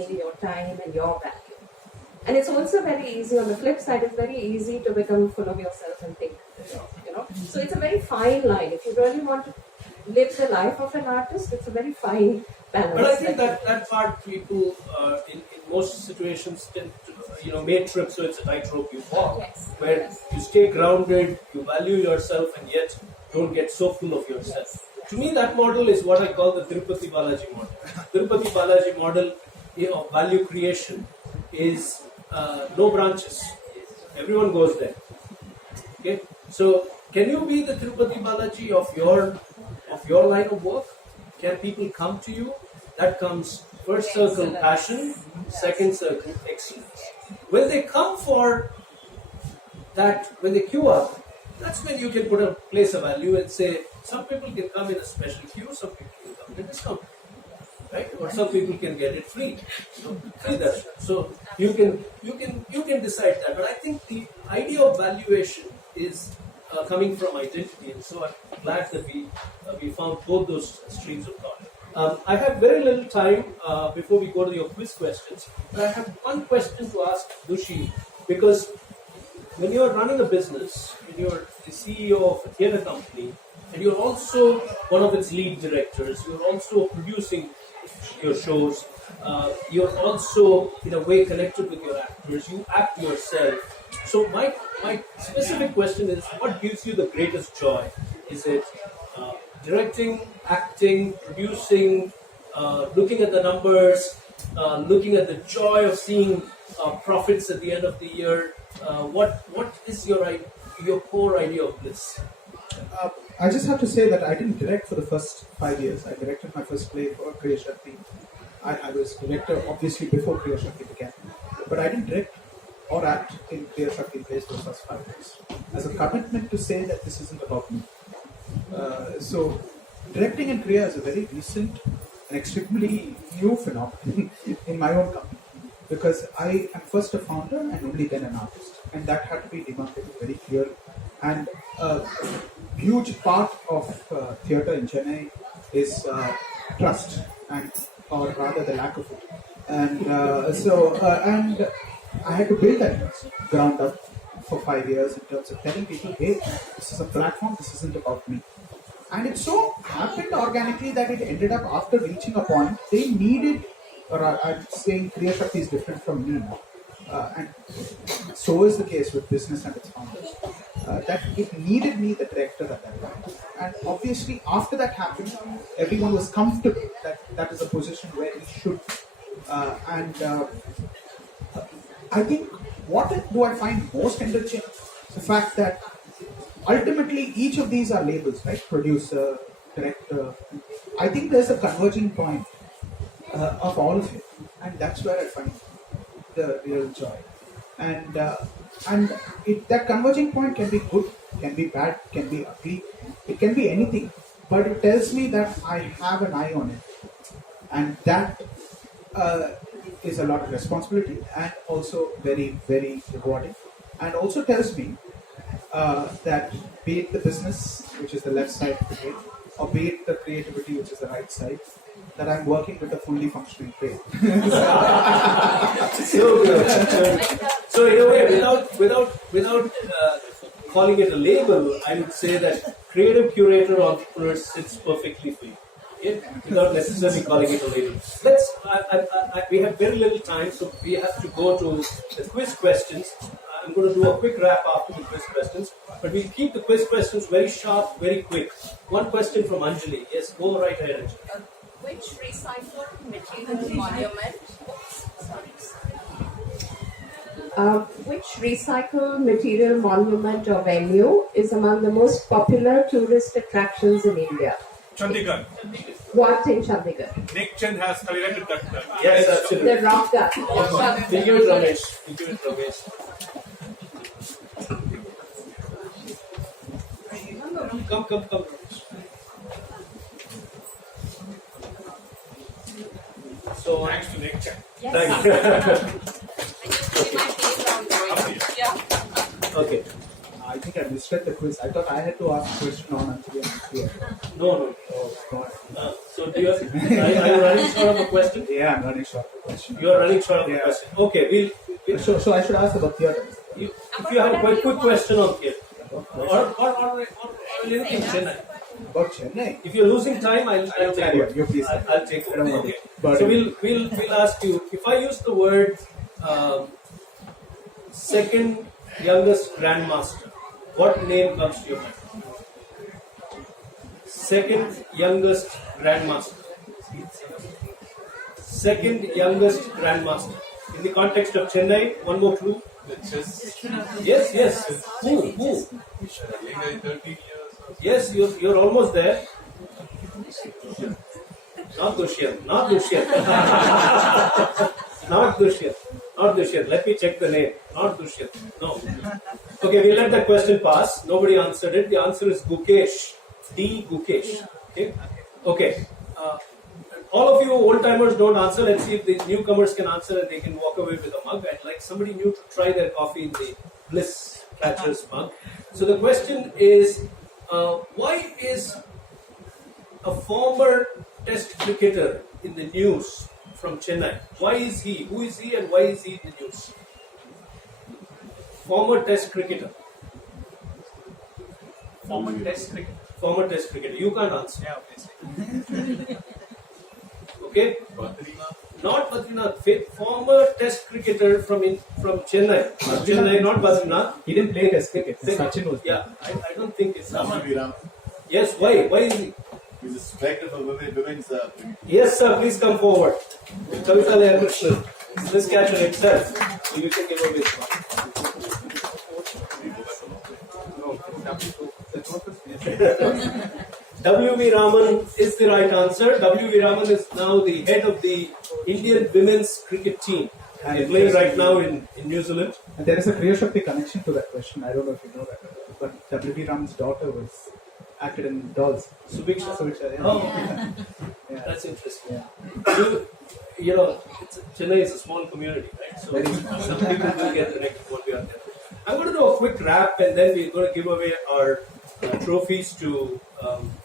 your time and your value. And it's also very easy, on the flip side, it's very easy to become full of yourself and think, So it's a very fine line. If you really want to live the life of an artist, it's a very fine balance. But I think that part people in most situations tend to, matrix, so it's a tightrope you walk, where you stay grounded, you value yourself, and yet don't get so full of yourself. To me, that model is what I call the Tirupati Balaji model. Tirupati Balaji model of value creation is no branches. Everyone goes there. Okay, so can you be the Tirupati Balaji of your line of work? Can people come to you? That comes first circle passion, second circle excellence. When they come for that when they queue up, that's when you can put a place a value and say, some people can come in a special queue, some people can come in a discount, right? Or some people can get it free. Free darshan. So you can decide that. But I think the idea of valuation is coming from identity, and so I'm glad that we found both those streams of thought. I have very little time before we go to your quiz questions, but I have one question to ask Dushi, because when you're running a business, when you're the CEO of a theatre company, and you're also one of its lead directors, you're also producing your shows, you're also in a way connected with your actors, you act yourself. So my specific question is, what gives you the greatest joy? Is it directing, acting, producing, looking at the numbers, looking at the joy of seeing profits at the end of the year? What is your core idea of bliss? I just have to say that I didn't direct for the first 5 years. I directed my first play for Kriya Shakti. I was director obviously before Kriya Shakti began, but I didn't direct or act in Kriya Shakti plays for the first 5 years as a commitment to say that this isn't about me. So directing in Kriya is a very recent and extremely new phenomenon in my own company, because I am first a founder and only then an artist, and that had to be demarcated very clearly. And a huge part of theatre in Chennai is trust, or rather the lack of it. And and I had to build that trust ground up for 5 years in terms of telling people, hey, this is a platform, this isn't about me. And it so happened organically that it ended up, after reaching a point, they needed, or I'm saying Kriya Shakti is different from me now. And so is the case with business and its founders. That it needed me, the director, at that time. And obviously, after that happened, everyone was comfortable that that is a position where he should. I think, what do I find most enriching? The fact that ultimately each of these are labels, right? Producer, director. I think there's a converging point of all of it, and that's where I find the real joy. And that converging point can be good, can be bad, can be ugly, it can be anything, but it tells me that I have an eye on it, and that is a lot of responsibility and also very, very rewarding, and also tells me that be it the business, which is the left side of the brain, or be it the creativity, which is the right side, that I'm working with a fully functioning brain. So good. So in a way, without calling it a label, I would say that creative curator entrepreneur sits perfectly for you. Yeah? Without necessarily calling it a label. We have very little time, so we have to go to the quiz questions. I'm going to do a quick wrap after the quiz questions, but we'll keep the quiz questions very sharp, very quick. One question from Anjali. Yes, go right ahead, Anjali. Which recycled material monument? Which recycled material monument or venue is among the most popular tourist attractions in India? Chandigarh. What in Chandigarh? Nick Chand has collected that. Yes, absolutely. The rock garden. We'll give it Ramesh. We'll give it Ramesh. Come, Ramesh. So, Thanks to Nick Chand. thank you. Yeah. Okay. I think I misread the quiz. I thought I had to ask a question on Anjali and Priya. No. Oh, God. So, are you running short of a question? Yeah, I'm running short of the question. You are running short of a Yeah. question. Okay, we'll So I should ask about theatre. if you have a quick question on theatre, or anything Chennai. About Chennai. If you're losing time, I'll take carry on. it. You please. I'll take I don't it. want Okay. to So burden we'll ask you, if I use the word second youngest grandmaster, what name comes to your mind? Second youngest grandmaster. Second youngest grandmaster. In the context of Chennai, one more clue. Yes. Who? Yes, you're almost there. Not Dushyant. Not Dushyant. Let me check the name. Not Dushyant. No. Okay, we let that question pass. Nobody answered it. The answer is Gukesh. D. Gukesh. Okay. Okay. All of you old timers don't answer. Let's see if the newcomers can answer and they can walk away with a mug. I'd like somebody new to try their coffee in the Bliss Catchers mug. So the question is, why is a former test cricketer in the news from Chennai? Why is he? Who is he and why is he in the news? Former test cricketer. Former test cricket. Former test cricketer. You can't answer. Yeah, obviously. Okay? Not Badrinath. Former test cricketer from Chennai. Chennai, not Badrinath. He didn't play test cricket. Sachin was there. Yeah, I don't think it's Viram. Yes, why? Why is he? He's a striker for women's Yes, sir, please come forward. Kavita Krishnan, this catcher itself. So you can give away this one. W.V. Raman is the right answer. W.V. Raman is now the head of the Indian women's cricket team. They're playing right now in New Zealand. And there is a Kriya Shakti connection to that question. I don't know if you know that. But W.V. Raman's daughter was acted in Dolls. Subiksha. Yeah. Oh, Yeah. that's interesting. Yeah. You know, Chennai is a small community, right? So Very some people will get connected one way or the other. I'm going to do a quick wrap and then we're going to give away our trophies to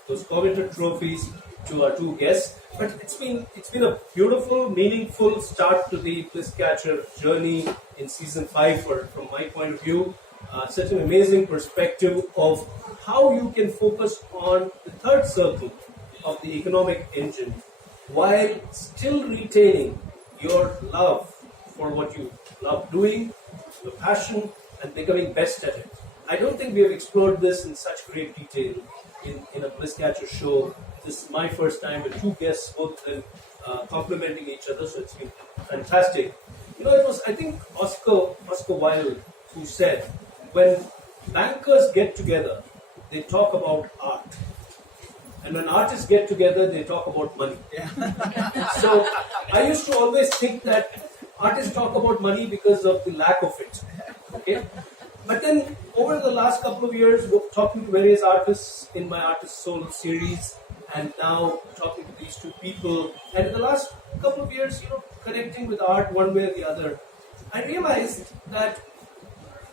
those coveted trophies to our two guests. But it's been a beautiful, meaningful start to the Bliss Catcher journey in season 5 from my point of view. Such an amazing perspective of how you can focus on the third circle of the economic engine while still retaining your love for what you love doing, your passion, and becoming best at it. I don't think we have explored this in such great detail in a Bliss Catcher show. This is my first time with two guests, both of them complementing each other, so it's been fantastic. You know, it was, I think, Oscar Wilde who said, when bankers get together, they talk about art. And when artists get together, they talk about money. So I used to always think that artists talk about money because of the lack of it. Okay? But then over the last couple of years, talking to various artists in my Artist Soul series, and now talking to these two people, and in the last couple of years, connecting with art one way or the other, I realized that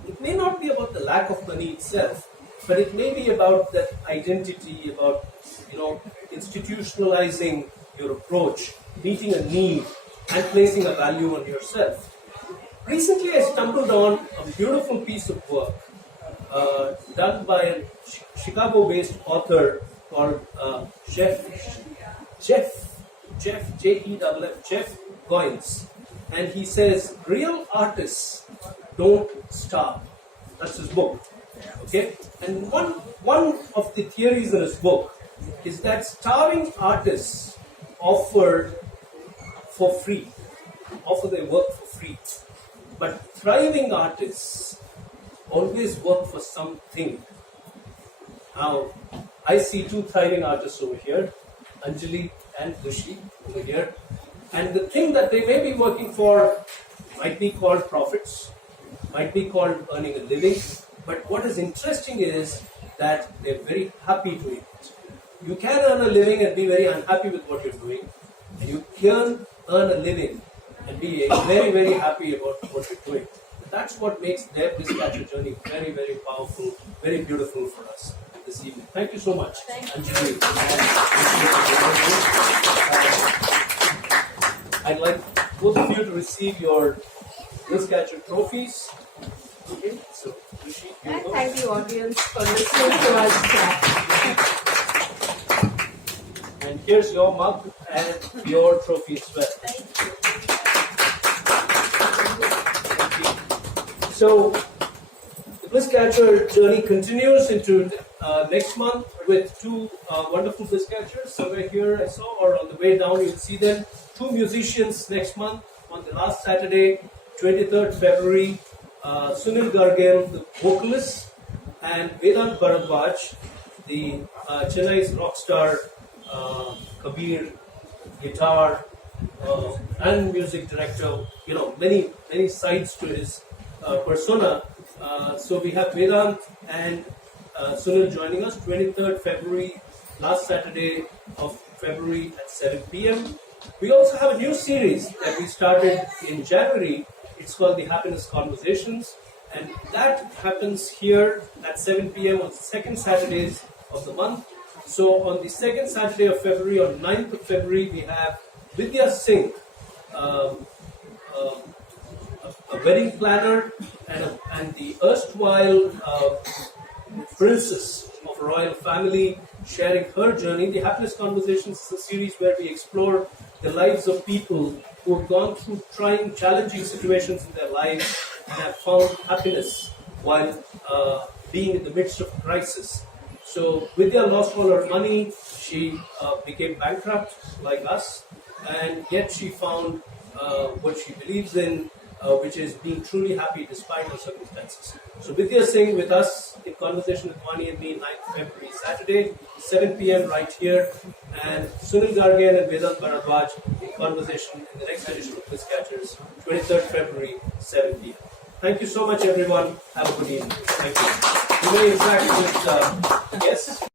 it may not be about the lack of money itself, but it may be about that identity, about institutionalizing your approach, meeting a need, and placing a value on yourself. Recently, I stumbled on a beautiful piece of work done by a Chicago-based author called Jeff Goins. And he says, real artists don't starve. That's his book. Okay? And one of the theories in his book is that starving artists offer their work for free. But thriving artists always work for something. Now, I see two thriving artists over here, Anjali and Rishi over here. And the thing that they may be working for might be called profits, might be called earning a living. But what is interesting is that they're very happy doing it. You can earn a living and be very unhappy with what you're doing. And you can earn a living and be very, very happy about what you're doing. That's what makes their Bliss Catcher journey very, very powerful, very beautiful for us this evening. Thank you so much. Anjali. I'd like both of you to receive your Bliss Catcher trophies. Okay, so Rishi, you And go. thank the audience for listening to us chat. And here's your mug and your trophy as well. So, the Bliss Catcher journey continues into next month with two wonderful Bliss Catchers. Somewhere here I saw, or on the way down you'll see them. Two musicians next month on the last Saturday, 23rd February. Sunil Gargel, the vocalist, and Vedant Bharadwaj, the Chennai's rock star, Kabir, guitar, and music director. Many sides to his persona. So we have Vedant and Sunil joining us, 23rd February, last Saturday of February at 7 p.m. We also have a new series that we started in January. It's called the Happiness Conversations, and that happens here at 7 p.m. on the second Saturdays of the month. So on the second Saturday of February, on 9th of February, we have Vidya Singh, a wedding planner and the erstwhile princess of a royal family, sharing her journey. The Happiness Conversations is a series where we explore the lives of people who have gone through trying, challenging situations in their lives and have found happiness while being in the midst of a crisis. So Vidya lost all her money, she became bankrupt like us, and yet she found what she believes in, which is being truly happy despite her circumstances. So Vidya Singh with us in conversation with Vani and me, 9th February, Saturday, 7 p.m. right here, and Sunil Gargan and Vedant Bharadwaj in conversation in the next edition of Bliss Catchers, 23rd February, 7 p.m. Thank you so much, everyone. Have a good evening. Thank you. You may interact with yes.